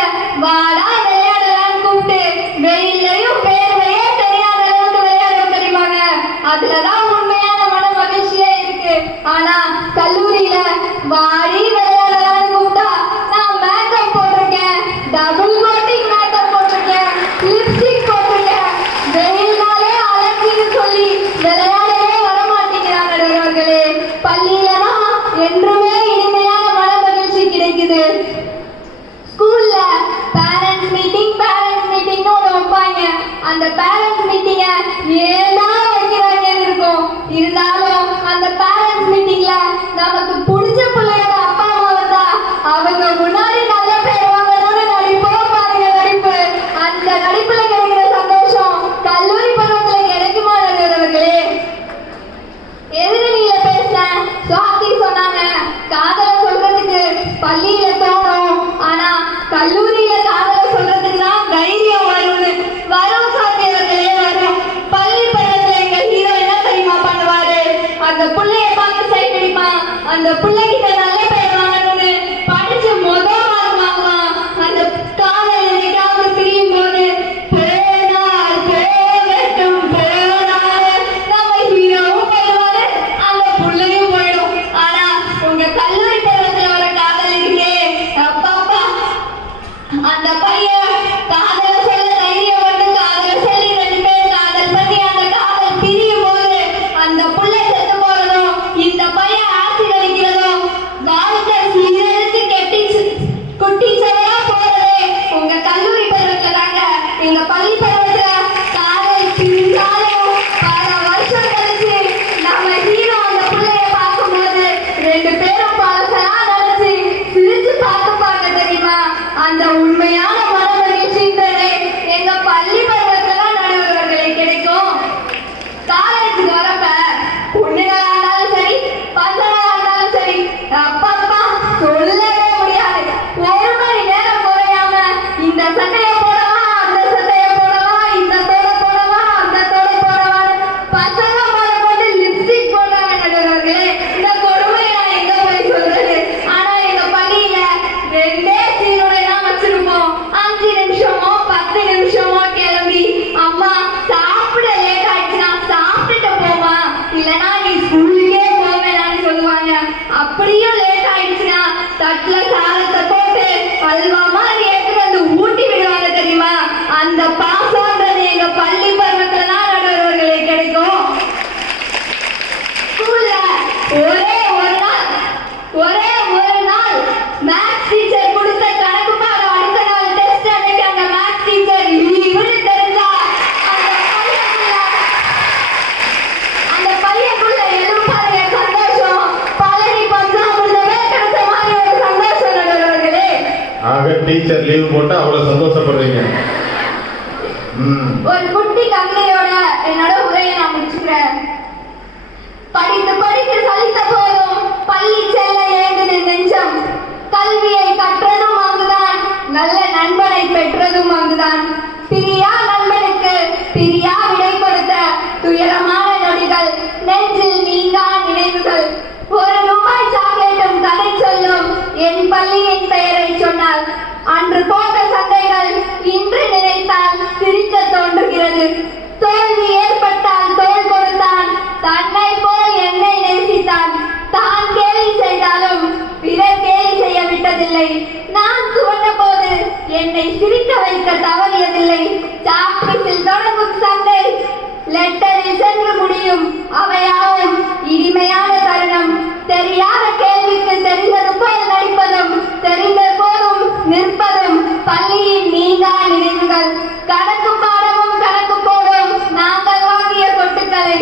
வாடா விளையாடலான்னு கூப்பிட்டு வெயிலையும் பேர்வையே தெரியாத அளவுக்கு விளையாடுவோம் தெரியுமாங்க? அதுலதான் உண்மையான மன மகிழ்ச்சியே இருக்கு. ஆனா கல்லூரியில வாடி விளையாடலான்னு கூப்பிட்டா நான் மேக்கப் போட்டிருக்கேன், டபுள் கோட்டிங் மேக்கப் போட்டிருக்கேன், லிப்ஸ்டிக் போட்டிருக்கேன், வெயில்னாலே அலர்ஜின்னு சொல்லி விளையாடவே வரமாட்டேங்கிறாங்க. நடுவர்களே, பள்ளியில தான் என்றுமே இனிமையான மன மகிழ்ச்சி கிடைக்குது. ஸ்கூல்ல பேரண்ட்ஸ் மீட்டிங்னு ஒன்று வைப்பாங்க. அந்த பேரண்ட்ஸ் மீட்டிங்க 7 நாள் வைக்கிறாங்கன்னு இருக்கும். இருந்தாலும் அந்த பேரண்ட்ஸ் மீட்டிங்ல நமக்கு பிடிச்ச பிள்ளையோட அப்பா அம்மா வந்தா அவங்க முன்னாடி நல்ல பேர் வாங்கணும்னு நடிப்போம் பாருங்க நடிப்பு. அந்த நடிப்புல கிடைக்கிற சந்தோஷம் கல்லூரி பருவத்துல கிடைக்குமா நடுவர்களே? எதிரணியில பேசினேன், சுவாதி சொன்னாங்க காதல சொல்றதுக்கு பள்ளியில தோணும், ஆனா கல்லூரியில காதல சொல்றதுக்கு தான் தைரியம் வரும்னு. வரும் சாத்தியவர்களே வரும். பள்ளி பருவத்துல எங்க ஹீரோ என்ன தெரியுமா பண்ணுவாரு? அந்த பிள்ளைய பார்த்து சைட் அடிப்பான். அந்த பிள்ளைகிட்ட நல்ல பேர் வாங்கணும்னு படிச்சு முதல் மார்க் வாங்குவான். அந்த காதல் என்னைக்காவது பிரியும் போது பேனார் போகட்டும் போனார் நம்ம ஹீரோவும் போயிடுவாரு, அந்த பிள்ளையும் போயிடும். ஆனா உங்க கல்லூரி பருவத்துல வர காதல் இருக்கே அப்பாப்பா, அந்த பையன் காதல சொல்ல தைரியம் வந்து காதல சொல்லி 2 பேர் காதல் பண்ணி அந்த காதல் பிரியும் போது அந்த புள்ளை செத்து போறதும் இந்த பையன் ஆசிட் அடிக்கிறதும் வாழ்க்கை சீரழிச்சு குட்டிச்சவரா போறதே உங்க கல்லூரி பருவத்துல தாங்க. எங்க பள்ளி பருவத்துல காதல் பிரிஞ்சாலும் பல வருஷம் கழிச்சு நம்ம ஹீரோ அந்த புள்ளைய பார்க்கும்போது 2 பேரும் பழசா நினைச்சு சிரிச்சு பார்த்துப்பாங்க தெரியுமா? அந்த உண்மையான மன மகிழ்ச்சின்றதே எங்க பள்ளி பருவத்துல நடுவர்களே கிடைக்கும். காலேஜுக்கு வரப்ப பொண்ணுங்களா இருந்தாலும் சரி பசங்களா இருந்தாலும் சரி அப்பப்பா சொல்லவே முடியாது. 1 மணி நேரம் குறையாம இந்த சட்டையை போடவா, அந்த சட்டையை போடவா, இந்த தோடை போடவா, அந்த தோடை போடவா, பசங்க மேல கொண்டு லிப்ஸ்டிக் போடுறாங்க நடுவர்களே. இந்த கொடுமையை நான் எங்க போய் சொல்றது? ஆனா எங்க பள்ளியில 2 சீருடை தான் வச்சிருப்போம். 5 நிமிஷமோ 10 நிமிஷமோ கிளம்பி அம்மா சாப்பிட லேட் ஆயிடுச்சுன்னா சாப்பிட்டுட்டு போமா, இல்லைன்னா நீ ஸ்கூலுக்கே போவேனான்னு சொல்லுவாங்க. அப்படியும் லேட் ஆயிடுச்சுன்னா தட்டுல சாதத்தை போட்டு அல்வா மாதிரி எடுத்துட்டு வந்து ஊட்டி விடுவாங்க தெரியுமா? அந்த பாசம்ன்றது எங்க பள்ளி பருவத்துல தான் நடுவர்களே கிடைக்கும். ஸ்கூல்ல ஒரே ஒரு நாள் மேத்ஸ் டீச்சர் கொடுத்த கணக்கு பாடம் அடுத்த நாள் டெஸ்ட் அன்னைக்கு அந்த மேத்ஸ் டீச்சர் லீவுன்னு தெரிஞ்சா அந்த பையன் டீச்சர் லீவ் போட்டு அவ்வளவு சந்தோஷப்படுறீங்க. ஒரு குட்டி கவிதையோட என்னோட உரையை நான் முடிச்சுக்கிறேன். படித்து படித்து சலித்த போதும் பள்ளி செல்ல ஏங்குது நெஞ்சம். கல்வியை கற்றதும் அங்குதான், நல்ல நண்பனை பெற்றதும் அங்குதான். பிரியா நண்பனுக்கு பிரியா விடை கொடுத்த துயரமான நொடிகள், நெஞ்சில் நீங்கா நினைவுகள். ஒரு ரூபாய் சாக்லேட்டும் கதை சொல்லும் என் பள்ளியின் பெயரை சொன்னால். அன்று போட்ட சண்டைகள் இன்று நினைத்தால் சிரிக்க தோன்றுகிறது. தோல்வி ஏற்பட்டால் தோள் கொடுத்தான், தன்னை போல் என்னை நேசித்தான். தான் கேலி செய்தாலும் பிறர் கேலி செய்ய விட்டதில்லை. நான் துவண்ட போது என்னை சிரிக்க வைக்க தவறியதில்லை. சாப்பிட்டில் தொடங்கும் சண்டை லெட்டரில் சென்று முடியும். அவையாவும் இனிமையான தருணம். தெரியாத கேள்விக்கு தெரிந்தது போல் நடிப்பதும், தெரிந்த போதும் நிற்பதும் பள்ளியின் நீங்கா நினைவுகள். கணக்கு பாடமும் கணக்கு போடும் நாங்கள் வாங்கிய கொட்டுக்களை.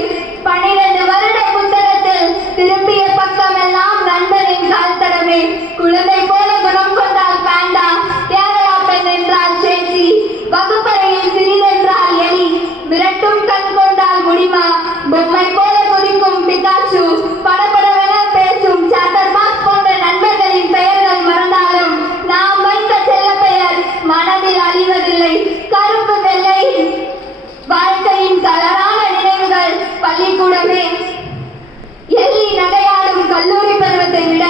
12 வருட புத்தகத்தில் திரும்பிய பக்கமெல்லாம் நண்பனின் கால் தடமே. குழந்தை போல குணம் கொண்டால் பேண்டா, கேரளா பெண் என்றால் சேச்சி, வகுப்பறையில் சிறிதென்றால் எலி, விரட்டும் கண் கொண்டால் முடிமா, பொம்மை போல குதிக்கும் பிகாச்சு, படபடவென பேசும் சாட்டர் மார்க் போன்ற நண்பர்களின் பெயர்கள் மறந்தாலும் நாம் வைத்த செல்ல பெயர் மனதில் அழிவதில்லை. கருப்பு வெள்ளை வாழ்க்கையின் கலரான நினைவுகள் பள்ளிக்கூடமே. எள்ளி நகையாடும் கல்லூரி பருவத்தை விட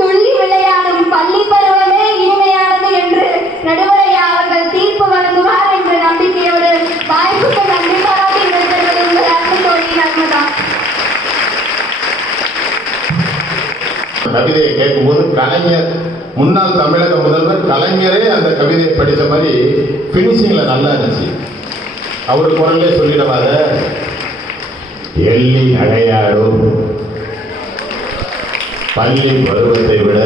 துள்ளி விளையாடும் பள்ளி பருவமே இனிமையானது என்று நடுவரையா அவர்கள் தீர்ப்பு வழங்குவார் என்ற நம்பிக்கையோடு வாய்ப்புக்கு நன்றி பாராட்டி விடைபெறுவது உங்கள் அன்பு தோழி நர்மதா. கவிதையை கேட்கும்போது கலைஞர், முன்னாள் தமிழக முதல்வர் கலைஞரே அந்த கவிதையை படித்த மாதிரி பினிஷிங்ல நல்லா இருந்துச்சு. அவரு குரல்லே சொல்லிடவாத, எள்ளி நகையாடும் பள்ளி பருவத்தை விட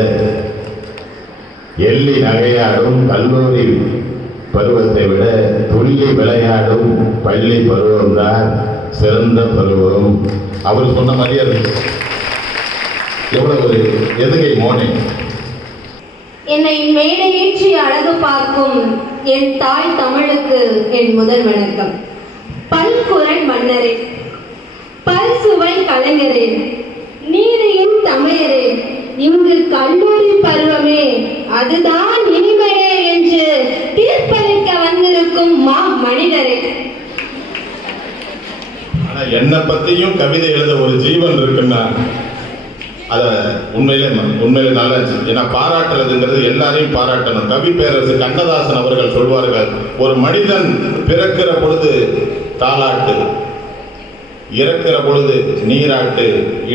எள்ளி நகையாடும் கல்லூரி பருவத்தை விட துள்ளி விளையாடும் பள்ளி பருவம்தான் சிறந்த பருவம். அவர் சொன்ன மாதிரியே இருக்கு. எவ்வளவு ஒரு எதுகை மோனே. என்னை மேடையேற்றி அழகு பார்க்கும் என் தாய் தமிழுக்கு என் முதல் வணக்கம். பல்குரல் மன்னரே, பல் சுவை கலைஞரே, நீதியின் தமையரே, இங்கு கல்லூரி பருவமே அதுதான் இனிமையே என்று தீர்ப்பளிக்க வந்திருக்கும் மா மனிதரே. ஆனா என்னை பத்தியும் கவிதை எழுத ஒரு ஜீவன் இருக்குன்னா அத உண்மையிலே நல்லா இருந்துச்சு. ஏன்னா பாராட்டுறதுங்கிறது எல்லாரையும் பாராட்டணும். கவி பேரரசு கண்ணதாசன் அவர்கள் சொல்வார்கள், ஒரு மனிதன் பிறக்கிற பொழுது தாலாட்டு, இறக்கிற பொழுது நீராட்டு,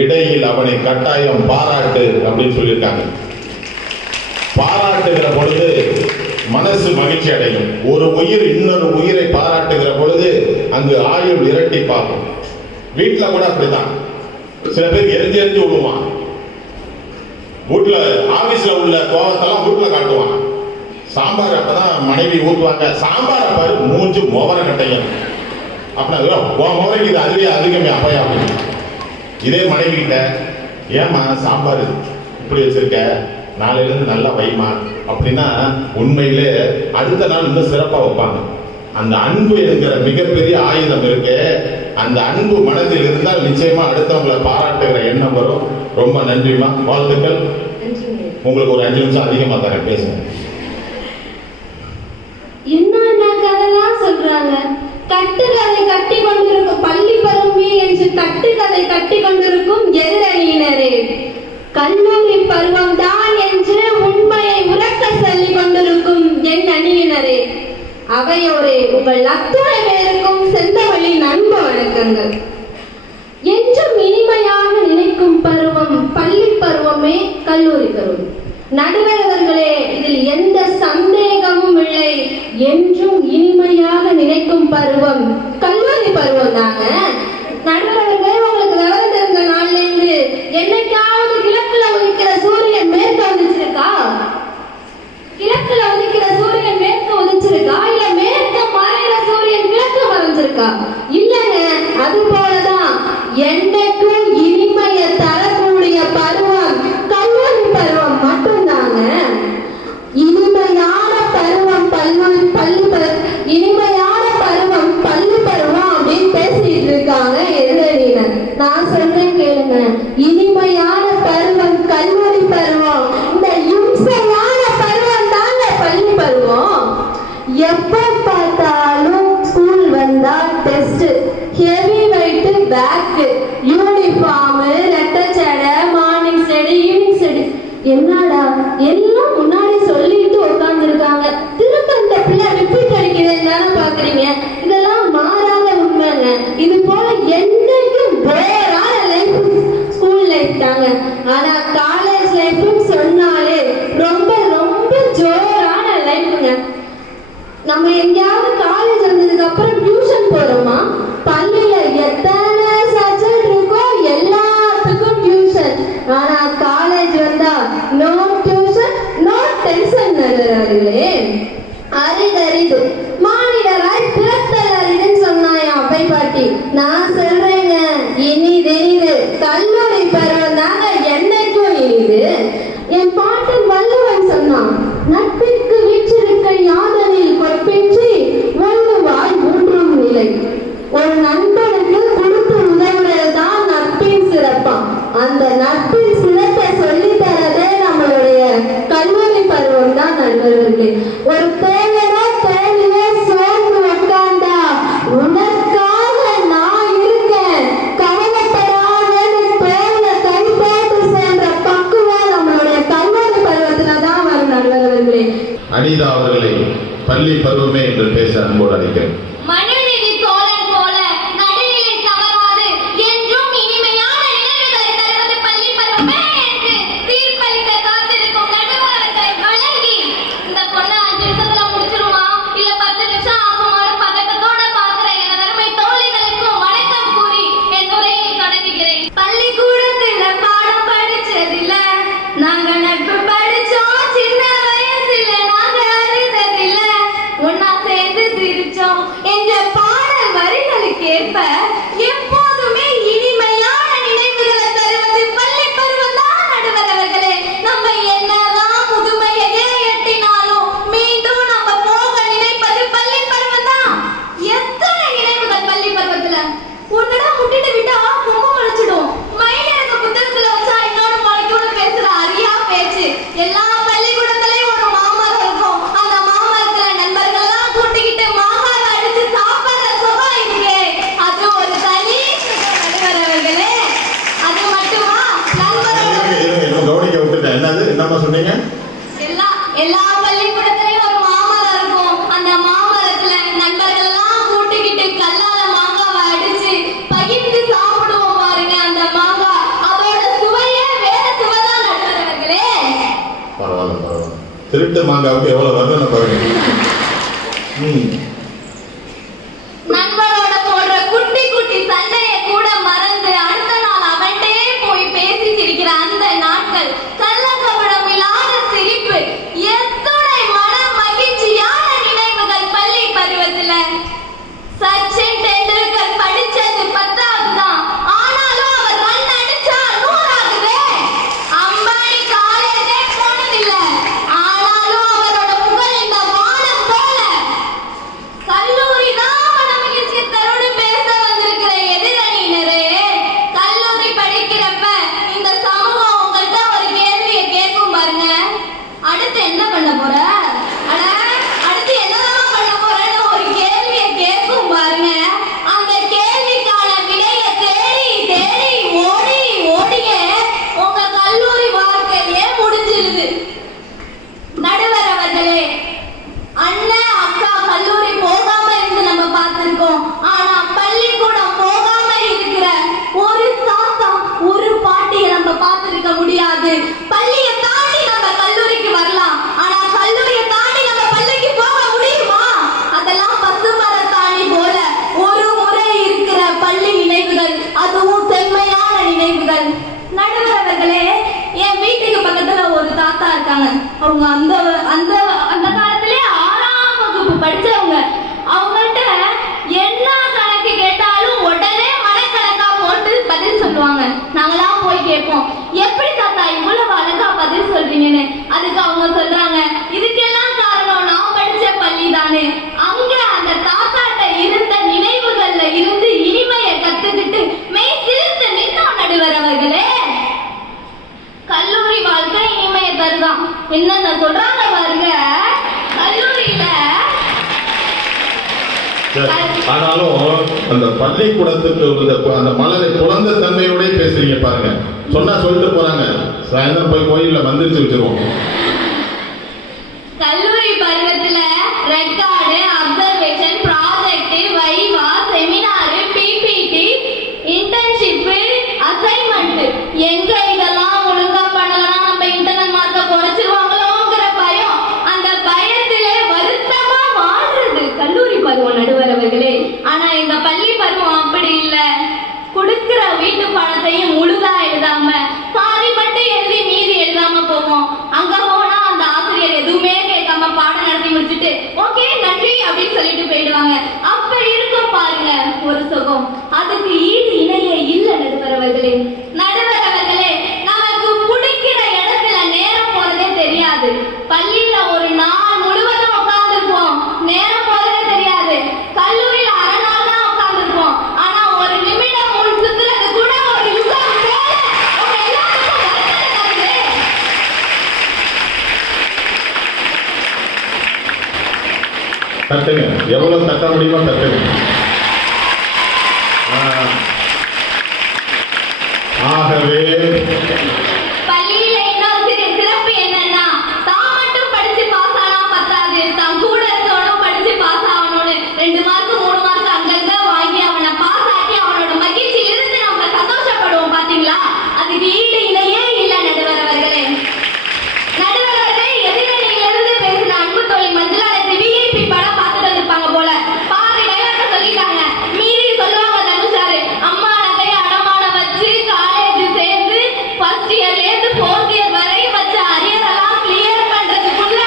இடையில் அவனை கட்டாயம் பாராட்டு அப்படின்னு சொல்லியிருக்காங்க. பாராட்டுகிற பொழுது மனசு மகிழ்ச்சி அடையும். ஒரு உயிர் இன்னொரு உயிரை பாராட்டுகிற பொழுது அங்கு ஆயுள் இரட்டிப்பாகும். வீட்டில் கூட அப்படிதான். சில பேர் எரிஞ்சு எரிஞ்சு விடுவான். வீட்டுல ஆபீஸ்ல உள்ள கோவத்தெல்லாம் வீட்டுல காட்டுவான். சாம்பார் அப்பதான் மனைவி ஊத்துவாங்க, சாம்பார் பாரு மூஞ்சு மொவர கட்டையும் அப்படின்னா முறைக்கு இது அதுவே அதிகமே அப்பையா. இதே மனைவி கிட்ட, ஏமா சாம்பார் இப்படி வச்சிருக்க, நாளையிலிருந்து நல்லா வைமா அப்படின்னா உண்மையிலே அடுத்த நாள் இன்னும் சிறப்பா வைப்பாங்க. அந்த அன்பு என்கிற மிகப்பெரிய ஆயுதம் இருக்கு. அந்த அன்பு மனதில் இருந்தால் நிச்சயமா அடுத்தவங்களை பாராட்டுகிற எண்ணம் வரும். ரொம்ப நன்றிமா, வாழ்த்துக்கள். உங்களுக்கு ஒரு 5 நிமிஷம் அதிகமா தரேன், பேசுங்க. என்ன கதைலாம் சொல்றாங்க. கட்டுக்கதை கட்டி கொண்டிருக்கும் பள்ளி பருவமே என்று கட்டுக்கதை கட்டி கொண்டிருக்கும் எதிரணியினரே, கல்லூரி பருவம் தான் என்று உண்மையை உறக்க சொல்லிக் கொண்டிருக்கும் என் அணியினரே, அவையோரே உங்கள் அத்துணை பேருக்கும் செந்தவழி நண்பு வணக்கங்கள். என்றும் இனிமையாக நினைக்கும் பருவம் பள்ளி பருவமே கல்லூரி பருவம். நடுவர்களே, இதில் எந்த சந்தேகமும் இல்லை. என்றும் இனிமையாக நினைக்கும் பருவம் கல்லூரி பருவம் தாங்க. நடுவர்களே, உங்களுக்கு விவரம் தெரிந்த நாள்ல இருந்து என்னைக்காவது கிழக்குல உதிக்கிற சூரியன் மேற்கு உதிச்சிருக்கா? கிழக்குல உதிக்கிற சூரியன் மேற்கு உதிச்சிருக்கா? இல்ல மேற்கு மறைகிற சூரியன் கிழக்கு மறைஞ்சிருக்கா? இல்லைங்க. அது போலதான் என்னைக்கும் இனிமையை தரக்கூடிய பருவம் கல்லூரி பருவம் மட்டும்தாங்க. கேளுங்க. இனிமையான பருவம் கல்லூரி பருவம், இந்த இம்சையான பருவம் தாங்க பள்ளி பருவம். எப்ப பார்த்தாலும் ஸ்கூல் வந்தா test, heavy weight bag, uniform, ரெட்டச்சடை, மார்னிங் ஸ்டடி, ஈவினிங் ஸ்டடி. என்னடா எல்லாம் முன்னாடி சொல்லிட்டு உட்கார்ந்து இருக்காங்க, திரும்ப இந்த பிள்ளை ரிப்பீட் அடிக்கிறதுனால பாக்குறீங்க. இதெல்லாம் மாறாத உண்மைங்க. இது போல என்னைக்கும் போரான லைஃப் ஸ்கூல் லைஃப் தாங்க. ஆனா காலேஜ் லைஃப்னு சொன்னாலே ரொம்ப ரொம்ப ஜோரான லைஃப்ங்க. நம்ம எங்கேயாவது காலேஜ் வந்ததுக்கு அப்புறம் டியூஷன் போறோமா? பள்ளியில எத்தனை சப்ஜெக்ட் இருக்கோ எல்லாத்துக்கும் டியூஷன். ஆனா காலேஜ் வந்தா நோ டியூஷன், நோ டென்ஷன். நடுவர்களே, அரிதறிது மானிடராய் பிறத்தல் அரிதுன்னு சொன்னாயா அப்பை பாட்டி. நான் சொல்றேங்க, இனிதெனிது கல்லூரி பருவம் தாங்க என்னைக்கும் இனிது. என் பாட்டன் வள்ளுவன் சொன்னான், நட்பிற்கு வீற்றிருக்க யாதனில் கொற்பின்றி வள்ளுவாய் ஊன்றும் நிலை. ஒரு நண்பனுக்கு கொடுத்து உதவுறதுதான் நட்பின் சிறப்பாம். அந்த நட்பின் சிறப்பை சொல்லி தரதே நம்மளுடைய கல்லூரி பருவம் தான் நண்பர்களே. ஒரு தேவையோ தேவையோ சோர்ந்து உட்கார்ந்தா உனக்காக நான் இருக்கேன், கவலைப்படாதன்னு தோல்ல கை போட்டு சேர்ந்த பக்குவம் நம்மளுடைய கல்லூரி பருவத்துல தான் வரும் நண்பர்களே. அனிதா அவர்களை பள்ளி பருவமே என்று பேச அன்போடு அழைக்கிறேன். மனுநீதி தோழன் போல நடுநிலை தவறாது என்றும் இனிமையான நினைவுகளை தருவது பள்ளி பருவமே என்று தீர்ப்பளிக்க காத்திருக்கும் நடுவர்களை வழங்கி, இந்த பொண்ணு 5 நிமிஷத்துல முடிச்சிருமா இல்ல 10 நிமிஷம் ஆகுமாறு பதட்டத்தோட பார்க்கிற என் அருமை தோழிகளுக்கும் வணக்கம் கூறி என் உரையை தொடங்குகிறேன். பள்ளிக்கூடத்துல பாடம் படிச்சதில்ல, நாங்க நட்பு படிச்சோம், சின்ன வயசுல நாங்க அறிந்ததில்ல, ஒன்னா சேர்ந்து சிரிச்சோம் என்ற பாடல் வரிகளுக்கேற்ப எப்போதுமே இனிமையான நினைவுகளை தருவது பள்ளி பருவம் தான் நடுவர் அவர்களே. நம்ம என்னதான் முதுமையையே எட்டினாலும் மீண்டும் நம்ம போக நினைப்பது பள்ளி பருவம் தான். எத்தனை நினைவுகள் பள்ளி பருவத்துல. ஒரு தடவை முட்டிட்டு விட்டா கொம்பு முளைச்சிடும், மைண்ட் எனக்கு புத்தகத்துல வச்சா இன்னொரு மொழிக்கூட பேசுற அரியா பேச்சு. எல்லா பள்ளிக்கூடத்திலையும் ஒரு மாமரம் இருக்கும், அந்த மாமரத்துல நண்பர்கள்லாம் கூட்டிக்கிட்டு மாங்காய் அடிச்சு சாப்பிடுற சுகம் இருக்கு. அது ஒரு தனி நடுவர் அவர்களே. அது மட்டுமா, நண்பரோட கவனிக்க விட்டுட்டேன். என்னது என்னம்மா சொன்னீங்க? எல்லா பள்ளிக்கூடத்திலையும் ஒரு மாமரம் இருக்கும், அந்த மாமரத்துல நண்பர்கள் எல்லாம் கூட்டிக்கிட்டு கல்லால மாங்காவை அடிச்சு பகிர்ந்து சாப்பிடுவோம் பாருங்க. அந்த மாங்காய் அதோட சுவையே வேற சுவைதான் நடுவர்களே. பரவாயில்ல பரவாயில்ல. திருட்டு மாங்காவுக்கு எவ்வளவு வருதுன்னு பாருங்க. நண்பரோட போடுற குட்டி குட்டி சண்டையை கூட மறந்து அடுத்த நாள் அவன்டே போய் பேசி சிரிக்கிற அந்த நாட்கள், கள்ளக்கபடம் இல்லாத சிரிப்பு, எத்துணை மன மகிழ்ச்சியான நினைவுகள் பள்ளி பருவத்துல. சச்சின் டெண்டுல்கர் படிச்சது 10வது தான், ஆனாலும் அவர் ரன் அடிச்சா 100 ஆகுதே. அம்பானி காலேஜே போனதில்ல, ஆனாலும் அவரோட புகழ் இந்த வானம் போல. கல்லூரி தான் மனமகிழ்ச்சி தரோடு பேச வந்திருக்கிற எதிரணியினரே, கல்லூரி படிக்கிறப்ப இந்த சமூகம் உங்கள்கிட்ட ஒரு கேள்வியை கேட்கும் பாருங்க. அடுத்து என்ன பண்ண போற, அட அடுத்து என்னதான் பண்ண போறன்னு ஒரு கேள்வியை கேட்கும் பாருங்க. அந்த கேள்விக்கான விடையை தேடி தேடி ஓடி ஓடிய உங்க கல்லூரி வாழ்க்கையே முடிஞ்சிருது. நடுவர் அவர்களே, அண்ணன் அக்கா கல்லூரி போகாம இருந்து நம்ம பார்த்திருக்கோம், ஆனா பள்ளிக்கூடம் போகாம இருக்கிற ஒரு தாத்தா ஒரு பாட்டியை நம்ம பார்த்திருக்க முடியாது. பள்ளியை தாண்டி நம்ம கல்லூரிக்கு வரலாம், ஆனா கல்லூரியை தாண்டி நம்ம பள்ளிக்கு போக முடியுமா? அதெல்லாம் பசுமரத்தாணி போல ஒரு முறை இருக்கிற பள்ளி நினைவுகள், அதுவும் செம்மையான நினைவுகள். நடுவர் அவர்களே, என் வீட்டுக்கு பக்கத்துல ஒரு தாத்தா இருக்காங்க. அவங்க அந்த அந்த அந்த காலத்திலே 6ஆம் வகுப்பு படிச்சவங்க. அவங்கள்ட்ட என்ன கணக்கு கேட்டாலும் உடனே மனக்கணக்கா போட்டு பதில் சொல்லுவாங்க. நாங்களாம் போய் கேட்போம், எப்படி தாத்தா இவ்வளவு அழகா பதில் சொல்றீங்கன்னு. அதுக்கு அவங்க சொல்றாங்க, இதுக்கெல்லாம் காரணம் நான் படிச்ச பள்ளி தானே. அங்க அந்த தாத்தாட்ட இருந்த நினைவுகள்ல இருந்து இனிமையை கத்துக்கிட்டு மெய் சிரித்து நின்னோம் நடுவர் அவர்கள். என்னென்ன சொல்றாங்க பாருங்க கல்லூரியில. ஆனாலும் அந்த பள்ளிக்கூடத்துக்கு அந்த மலரை குழந்தை தன்மையோட பேசுறீங்க பாருங்க. சொன்னா சொல்லிட்டு போறாங்க, சாயந்தரம் போய் கோயில்ல மந்திரிச்சு வச்சிருவோம். கல்லூரி பருவத்துல ரெக்கார்டு, அப்சர்வேஷன், ப்ராஜெக்ட், வைவா, செமினார், பிபிடி, இன்டர்ன்ஷிப், அசைன்மெண்ட், எங்க இதெல்லாம் ஒழுங்கா பண்ணலன்னா நம்ம இன்டர்னல் மார்க்க குறைச்சிருவாங்களோங்கிற பயம், அந்த பயத்திலே வருத்தமா வாழ்றது கல்லூரி பருவம் நடுவர் அவர்களே. ஆனா எங்க பள்ளி பருவம் அப்படி இல்ல. கொடுக்கிற வீட்டு பாடத்தையும் முழுதா எழுதாம பாதி மட்டும் எழுதி மீதி எழுதாம போவோம். அங்க போனா அந்த ஆசிரியர் எதுவுமே கேட்காம பாடம் நடத்தி முடிச்சுட்டு ஓகே நன்றி அப்படின்னு சொல்லிட்டு போயிடுவாங்க. அப்ப இருக்கும் பாருங்க ஒரு சுகம், அதுக்கு ஈடு இணையே இல்ல நடுவர் அவர்களே. நடுவர் அவர்களே, நமக்கு பிடிக்கிற இடத்துல நேரம் போறதே தெரியாது. பள்ளியில ஒரு நாள் முழுவதும் உட்கார்ந்துருப்போம், நேரம் போறதே தெரியாது. கல்லூரியில அரை நாள் தான் உட்கார்ந்துருப்போம், ஆனா ஒரு நிமிடம் முன் சுத்துறது கூட ஒரு யுகம் போல உங்க எல்லாருக்கும் வருத்தம் தருது. தட்டுங்க, எவ்வளவு தட்ட முடியுமோ தட்டுங்க. ஆகவே பள்ளியில இன்னொரு சிறப்பு என்னன்னா, தான் மட்டும் படிச்சு பாஸ் ஆனா பத்தாது, தான் கூட இருக்கவனும் படிச்சு பாஸ் ஆகணும்னு 2 மார்க் 3 மார்க் அங்கங்க வாங்கி அவனை பாஸ் ஆக்கி அவனோட மகிழ்ச்சியிலிருந்து நம்ம சந்தோஷப்படுவோம் பாத்தீங்களா? அதுக்கு ஈடு இணையே இல்ல நடுவர் அவர்களே. நடுவர் அவர்களே, எதிரணியிலிருந்து பேசின அன்பு தோழி மஞ்சள் அழைத்து விஐபி படம் பார்த்துட்டு வந்திருப்பாங்க போல. பாதி டைலாக சொல்லிட்டாங்க, மீறி சொல்லுவாங்க தனுஷாரு. அம்மா நகைய அடமானம் வச்சு காலேஜ் சேர்ந்து ஃபர்ஸ்ட் இயர்ல இருந்து 4th இயர் வரை வச்ச அரியர் எல்லாம் கிளியர் பண்றதுக்குள்ள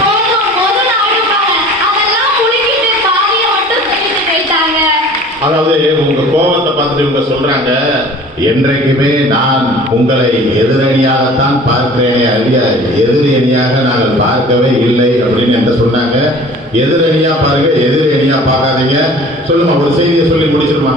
போதும் போதும் ஆடுவாங்க. அதெல்லாம் முடிக்கிட்டு பாதியை மட்டும் சொல்லிட்டு போயிட்டாங்க. அதாவது உங்க கோபத்தை பார்த்துட்டு இவங்க சொல்றாங்க, என்றைக்குமே நான் உங்களை எதிரணியாகத்தான் பார்க்கிறேனே அறிய எதிரி அணியாக நாங்கள் பார்க்கவே இல்லை அப்படின்னு என்ன சொன்னாங்க. எதிரணியா பாருங்க, எதிரி அணியா பார்க்காதீங்க. சொல்லுமா, ஒரு செய்தியை சொல்லி முடிச்சிருமா?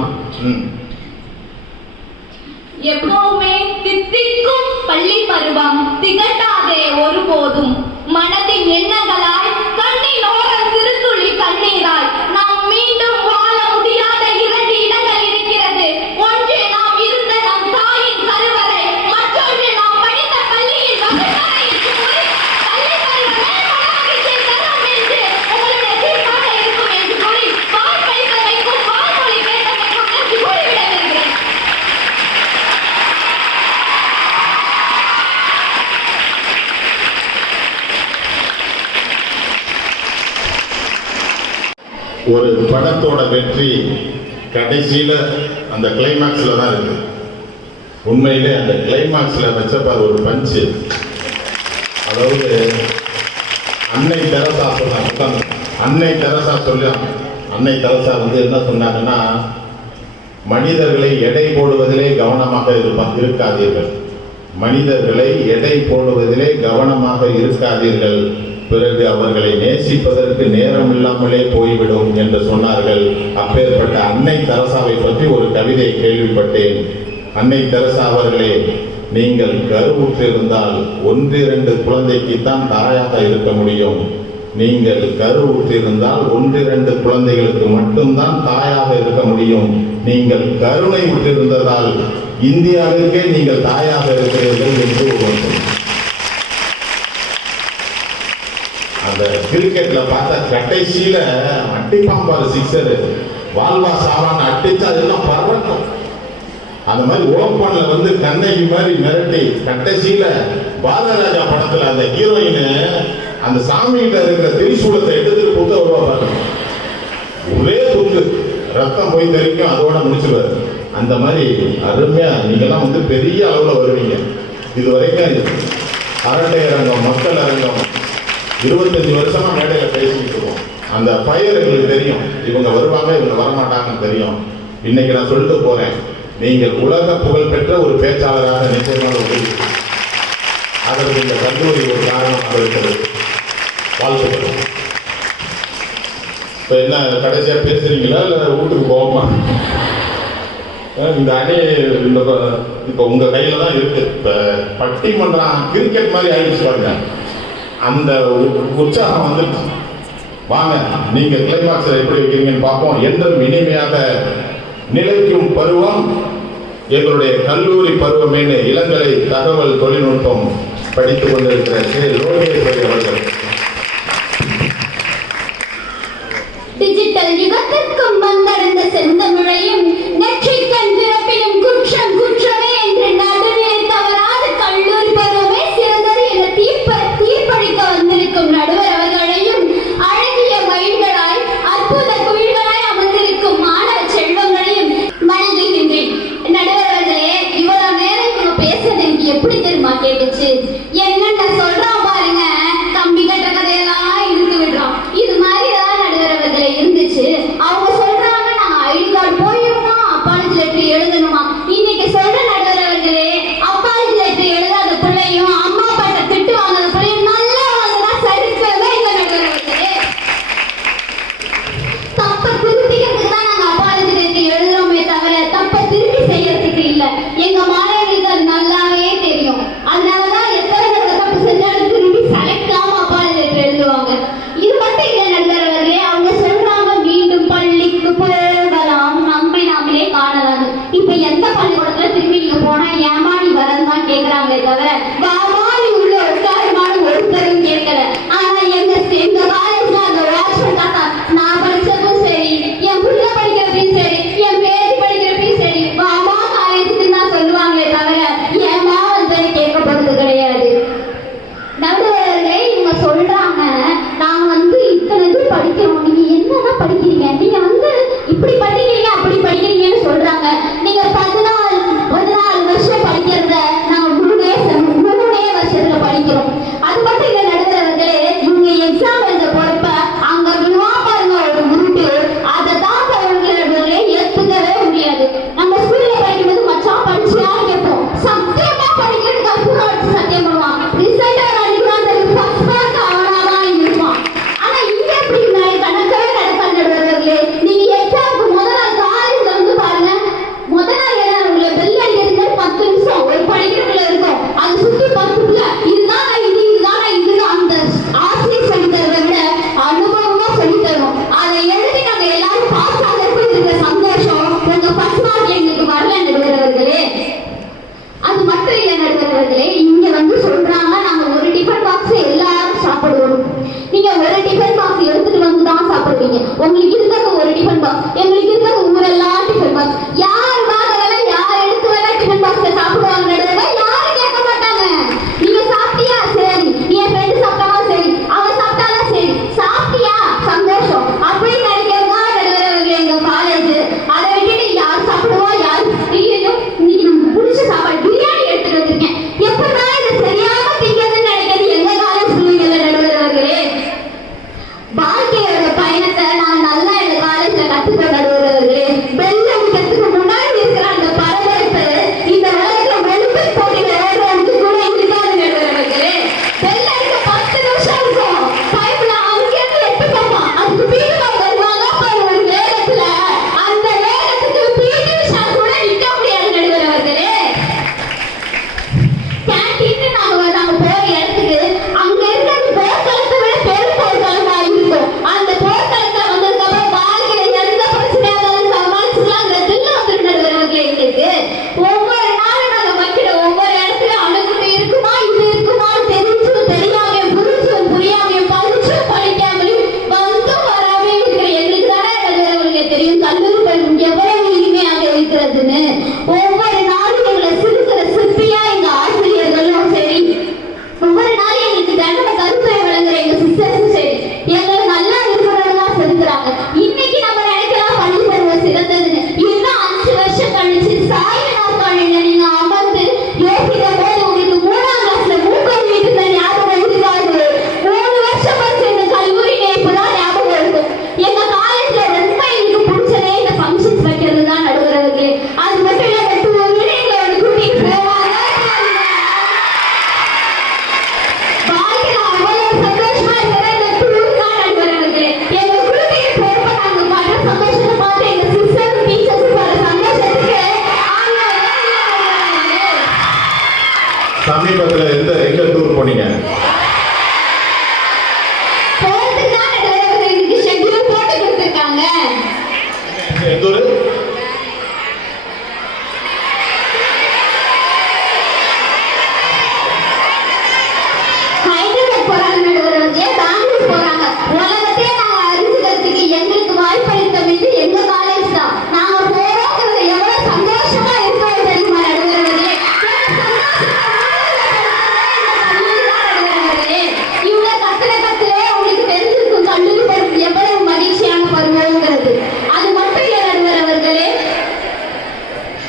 எப்பவுமே தித்திக்கும் பள்ளி பருவம், திகட்டாதே ஒருபோதும். மனதின் எண்ணங்களாய் கண்ணின் ஓரம் சிறுதுளி கண்ணீராய் நாம் மீண்டும் வாழ முடியாத 2 இடங்கள் இருக்கிறது. ஒன்று நாம் இருந்த நம் தாயின் கருவறை, மற்றொன்று நாம் படித்த பள்ளியின் வகுப்பறை என்று கூறி பள்ளி பருவமே மனமகிழ்ச்சி தரும் என்று உங்களுடைய தீர்ப்பாக இருக்கும் என்று கூறி வாய்ப்பளிக்க வைக்கும் வாய்மொழி பேச வைக்கும் என்று கூறிவிட விரும்புகிறேன். ஒரு படத்தோட வெற்றி கடைசியில அந்த கிளைமாக்ஸ்ல தான் இருக்கு. உண்மையிலே அந்த கிளைமாக்ஸ்ல வச்சப்பார் ஒரு பஞ்சு. அதாவது அன்னை தெரசா சொன்னாங்க, அன்னை தெரசா வந்து என்ன சொன்னாங்கன்னா, மனிதர்களை எடை போடுவதிலே கவனமாக இருக்காதீர்கள், மனிதர்களை எடை போடுவதிலே கவனமாக இருக்காதீர்கள், பிறகு அவர்களை நேசிப்பதற்கு நேரம் இல்லாமலே போய்விடும் என்று சொன்னார்கள். அப்பேற்பட்ட அன்னை தெரசாவை பற்றி ஒரு கவிதை கேள்விப்பட்டேன். அன்னை தெரசா அவர்களே, நீங்கள் கருவுற்றிருந்தால் 1-2 குழந்தைக்குத்தான் தாயாக இருக்க முடியும். நீங்கள் கருவுற்றிருந்தால் 1-2 குழந்தைகளுக்கு மட்டும்தான் தாயாக இருக்க முடியும். நீங்கள் கருணை உற்றிருந்ததால் இந்தியாவிற்கே நீங்கள் தாயாக இருக்கிறீர்கள் என்று ஒன்று. அந்த கிரிக்கெட்ல பார்த்தா கடைசியில அட்டிப்பாம்பாரு சிக்ஸர், வால்வா சாவான் அட்டிச்சா அதெல்லாம் பறக்கும். அந்த மாதிரி ஓப்பன்ல வந்து கண்ணகி மாதிரி மிரட்டி கடைசியில பாரதராஜா படத்துல அந்த ஹீரோயின் அந்த சாமிகிட்ட இருக்கிற திரிசூலத்தை எடுத்துட்டு போட்டு வருவாங்க. ஒரே துண்டு ரத்தம் போய் தெரிக்கும், அதோட முடிச்சுடுவாரு. அந்த மாதிரி அருமையா நீங்கெல்லாம் வந்து பெரிய அளவுல வருவீங்க. இது வரைக்கும் அரட்டை அரங்கம், மக்கள் அரங்கம் 25 வருஷமா மேடையில பேசிக்கிட்டு இருக்கோம். அந்த ஃபயர் எங்களுக்கு தெரியும், இவங்க வருவாங்க இவங்க வரமாட்டாங்கன்னு தெரியும். இன்னைக்கு நான் சொல்லிட்டு போறேன், நீங்கள் உலக புகழ் பெற்ற ஒரு பேச்சாளராக நிச்சயமாக உதவி. அதற்கு இந்த கல்லூரி ஒரு காரணமாக இருக்கிறது. வாழ்த்துக்கள். இப்போ என்ன கடைசியா பேசுறீங்களா இல்லை வீட்டுக்கு போவோமா? இந்த அணி இப்போ உங்க கையில தான் இருக்கு. இப்போ பட்டிமன்றம் கிரிக்கெட் மாதிரி ஆயிடுச்சு பாருங்க. அந்த உற்சாகம் வந்துருச்சு. வாங்க நீங்க கிளைமாக்ஸ் எப்படி வைக்கிறீங்கன்னு பார்ப்போம். என்றும் இனிமையாக நிலைக்கும் பருவம் எங்களுடைய கல்லூரி பருவமேனு இளங்கலை தகவல் தொழில்நுட்பம் படித்துக் கொண்டிருக்கிற லோகேஸ்வரி அவர்கள். டிஜிட்டல் யுகத்திற்கும் வந்தடைந்த செந்தமிழையும் நெற்றிக்கண் பிறப்பிலும் குற்றம் குற்றமே என்று நடுவே தவறாத கல்லூரி பருவமே சிறந்தது என தீர்ப்பளிக்க வந்திருக்கும் நடுவர் அவர்களையும் அழகிய மயில்களாய் அற்புத குயில்களாய் அமர்ந்திருக்கும் மாணவ செல்வங்களையும் வணங்குகின்றேன். நடுவர் அவர்களே, இவ்வளவு நேரம் இவங்க பேசுறது எனக்கு எப்படி தெரியுமா கேட்டுச்சு? என்னென்ன சொல்றான் பாருங்க, கம்பி கட்ட கதையெல்லாம் இழுத்து விடுறோம். இது மாதிரி தான் நடுவர் அவர்களே இருந்துச்சு. அவங்க சொல்றாங்க நாங்க ஐடி கார்டு போயிருமா, அப்பாலஜி லெட்டர் எழுதணுமா. இன்னைக்கு சொல்ற நடுவர் அவர்களே, அப்பாலஜி லெட்டர் எழுதாத பிள்ளையும் அம்மா அப்பாட்ட திட்டு வாங்காத பிள்ளையும் நல்லா வாங்கினா சரித்திரமே இல்லை நடுவர் அவர்களே. தப்ப திருத்திக்கிறதுக்கு தான் நாங்க அப்பாலஜி லெட்டர் எழுதுறோமே தவிர தப்ப திருப்பி செய்யறதுக்கு இல்ல. எங்க மாணவர்களுக்கு அது நல்லாவே தெரியும். அதனாலதான் எத்தனை தடவை தப்பு செஞ்சாலும் திருப்பி சளைக்காம அப்பாலஜி லெட்டர் எழுதுவாங்க. இது மட்டும் இல்ல நடுவர் அவர்களே, அவங்க சொல்றாங்க மீண்டும் பள்ளிக்கு போகலாம், நம்மை நாமளே காணலாம். இப்ப எந்த பள்ளிக்கூடத்துல திரும்பி நீங்க போனா ஏமாடி வரன்னு தான் கேக்குறாங்களே தவிர வாமாடி உள்ள உட்காருமானு ஒருத்தரும் கேட்கல. ஆனா எங்க காலேஜ்ல அந்த வாட்ச்மேன் தாத்தா, நான் படிச்சதும் சரி, என் புள்ள படிக்கிறதையும் சரி, என் பேத்தி படிக்கிறதையும் சரி, வாமா காலேஜுக்கு தான் சொல்லுவாங்களே தவிர ஏமா வந்து கேட்க போறது கிடையாது. நடுவர்களே, இவங்க சொல்றாங்க நாங்க வந்து இத்தனை இது படிக்கிறோம், நீங்க என்னதான் படிக்கிறீங்க, நீங்க வந்து இப்படி படிக்கிறீங்க அப்படி படிக்கிறீங்கன்னு சொல்றாங்க. நீங்க 14 வருஷம் படிக்கிறத நாங்க 3 வருஷத்துல படிக்கிறோம். அது மட்டும் இல்ல நடுவர்களே, இவங்க எக்ஸாம் எழுத போறப்ப அங்க விழுவா பாருங்க ஒரு முருட்டு, அதை தான் நடுவர்களே ஏத்துக்கவே முடியாது. நம்ம ஸ்கூல்ல படிக்கும்போது மச்சான் படிச்சியா கேட்போம், சத்தியமா படிக்கிறதுக்கு அப்புறம் வச்சு சத்தியம் பண்ணுவான். ரிசல்ட் நீங்க எக்ஸாமுக்கு முதல் நாள் காலேஜ்ல வந்து பாருங்க, முதல் நாள் என்ன உங்களை பெல் அடிக்கிறதுக்கு 10 நிமிஷம் ஒரு படிக்கிறதுல இருக்கும். அது சுத்தி 10 இதுதான் இதுதான் அந்த ஆசிரியர் சொல்லி தரதை விட அனுபவமா சொல்லி தரும். அதை எழுதி நாங்க எல்லாரும் பாஸ் ஆகிறதுக்கு இருக்கிற சந்தோஷம் உங்க ஃபர்ஸ்ட் மார்க் எங்களுக்கு வரல நடுவர்களே. அது மட்டும் இல்ல நடுவர்களே, இங்க வந்து சொல்றாங்க நாங்க ஒரு டிஃபன் பாக்ஸ் எல்லாரும் சாப்பிடுவோம். நீங்க ஒரு டிஃபன் பாக்ஸ் எடுத்துட்டு வந்து தான் சாப்பிடுவீங்க. உங்களுக்கு இருக்கிறது ஒரு டிஃபன் பாக்ஸ், எங்களுக்கு இருக்கிறது ஊரெல்லாம் டிஃபன் பாக்ஸ். யார் வாங்கலாம், யார் எடுத்து வேணா டிஃபன் பாக்ஸ் சாப்பிடுவாங்க நடுவர்களே, யாரும் கேட்க மாட்டாங்க. நீங்க சாப்பிட்டியா, சரி, நீ என் ஃப்ரெண்டு சாப்பிட்டாலும் சரி, அவன் சாப்பிட்டாலும் சரி, சாப்பிட்டியா சந்தோஷம் அப்படின்னு நினைக்கிறது தான் நடுவர்களே எங்க காலேஜ். அதை விட்டுட்டு யார் சாப்பிடுவா, யார் இன்னைக்கு பிடிச்ச சாப்பாடு பிரியாணி எடுத்துட்டு வந்திருக்கேன், எப்பதான் இது தெரியாம திங்கிறதுன்னு நினைக்கிறது எங்க காலேஜ் பிள்ளைங்கள நடுவர்களே. வாழ்க்கையோட பயணத்தை நான் நல்லா எங்க காலேஜ்ல கத்துக்க நடுவர்களே. பெல் அடிக்கிறதுக்கு முன்னாடி இருக்கிற அந்த பரபரப்பு இந்த உலகத்துல ஒலிம்பிக் போட்டியில ஓடுறதுக்கு கூட இருக்காது நடுவர்களே. பெல் அடிக்க 10 நிமிஷம் இருக்கும், டைம்ல அங்கிருந்து எட்டு பார்ப்பான், அதுக்கு பீடுவா வருவாங்க பாரு ஒரு வேகத்துல, அந்த வேகத்துக்கு பீடி உஷா கூட நிக்க முடியாது நடுவர்களே. கேண்டீன் நாங்க போற இடத்துக்கு அங்க இருக்கிற போர்க்களத்தை விட பெரும் போர்க்களமா இருக்கும். அந்த போர்க்களத்துல வந்ததுக்கு அப்புறம் வாழ்க்கையில எந்த பிரச்சனையா இருந்தாலும் சமாளிச்சுக்கலாங்கிறதுல வந்துட்டு நடுவர்களே. எங்களுக்கு ஒவ்வொரு நாளும் நாங்க வைக்கிற ஒவ்வொரு இடத்துல அணுகுண்டு இருக்குமா, இது இருக்குமான்னு தெரிஞ்சும் தெரியாமையும் புரிஞ்சும் புரியாமையும் படிச்சும் படிக்காமலையும் வந்தும் வராமே இருக்கிற எங்களுக்கு தானே நடுவர்களே தெரியும் கல்லூரி பருவம் எவ்வளவு இனிமையாக இருக்கிறதுன்னு. ஒவ்வொரு நாளும் எங்களை சிறுக்கிற சிற்பியா எங்க ஆசிரியர்களும் சரி, ஒவ்வொரு நாளும் எங்களுக்கு தண்டனை கருத்துரை வழங்குற எங்க சிஸ்டர்ஸும் சரி, எங்களை நல்லா இருக்கிறதா செலுத்துறாங்க. இன்னைக்கு நம்ம நினைக்கலாம் பள்ளி பருவம் சிறந்ததுன்னு, இன்னும் 5 வருஷம் கழிச்சு சாய்வு நாற்காலியில நீங்க அமர்ந்து யோசிக்கும் போது உங்களுக்கு 3ஆம் கிளாஸ்ல மூக்கொழி இருந்த ஞாபகம் இருக்காது. 3 வருஷம் படிச்ச இந்த கல்லூரி நேர்ப்புதான் ஞாபகம் இருக்கும். எங்க காலேஜ்ல ரொம்ப எங்களுக்கு பிடிச்சதே இந்த ஃபங்க்ஷன்ஸ் வைக்கிறது தான் நடுவர்களே. அது மட்டும் இல்ல, எங்களோட கூட்டிட்டு போவாங்க. வாழ்க்கையில அவ்வளவு சந்தோஷமா இருக்கிற இந்த டூர் தான் நடுவர்களே. எங்க கூட்டிட்டு போறப்ப நாங்க படுற சந்தோஷத்தை பார்த்து எங்க சிஸ்டர் டீச்சர்ஸ் படுற சந்தோஷத்துக்கு சமீபத்துல எங்க டூர் போனீங்க? எந்த ஊரு? ஹைதராபாத் போறாங்க நடுவர் அவர்களே, பெங்களூர் போறாங்க. உலகத்தையே நாங்க அறிஞ்சுக்கிறதுக்கு எங்களுக்கு வாய்ப்பளித்தது எங்க காலேஜ் தான். நாங்க போறோங்கிறது எவ்வளவு சந்தோஷமா இருக்கோம் தெரியுமா நடுவர் அவர்களே? இவங்க கத்துல உங்களுக்கு தெரிஞ்சிருக்கும் கல்லூரி பருவம் எவ்வளவு மகிழ்ச்சியான பருவங்கிறது. அது மட்டும் இல்ல நடுவர் அவர்களே,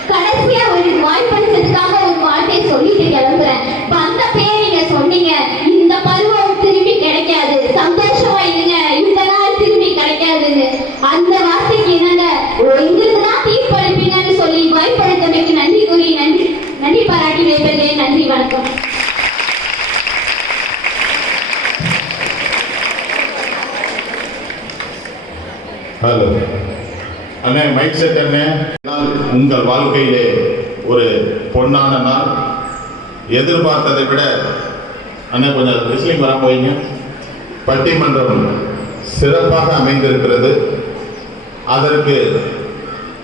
கடைசியா ஒரு வாய்ப்பளிச்சதுக்காக ஒரு வார்த்தையை சொல்லிட்டு கிளம்புறேன். வந்த பேர் நீங்க சொன்னீங்க, இந்த பருவம் திரும்பி கிடைக்காது, சந்தோஷமா இருங்க, இந்த நாள் திரும்பி கிடைக்காதுன்னு. அந்த வார்த்தைக்கு என்னங்க எங்களுக்கு தான் தீர்ப்பளிப்பீங்கன்னு சொல்லி வாய்ப்பளித்தமைக்கு நன்றி கூறி நன்றி பாராட்டி வைப்பதே. நன்றி, வணக்கம். ஹலோ அண்ணே, மைக் செட் அண்ணே. உங்கள் வாழ்க்கையிலே ஒரு பொன்னான நாள். எதிர்பார்த்ததை விட அண்ணே கொஞ்சம் ரிஸ்லிங் வராம வைங்க. பட்டிமன்றம் சிறப்பாக அமைந்திருக்கிறது. அதற்கு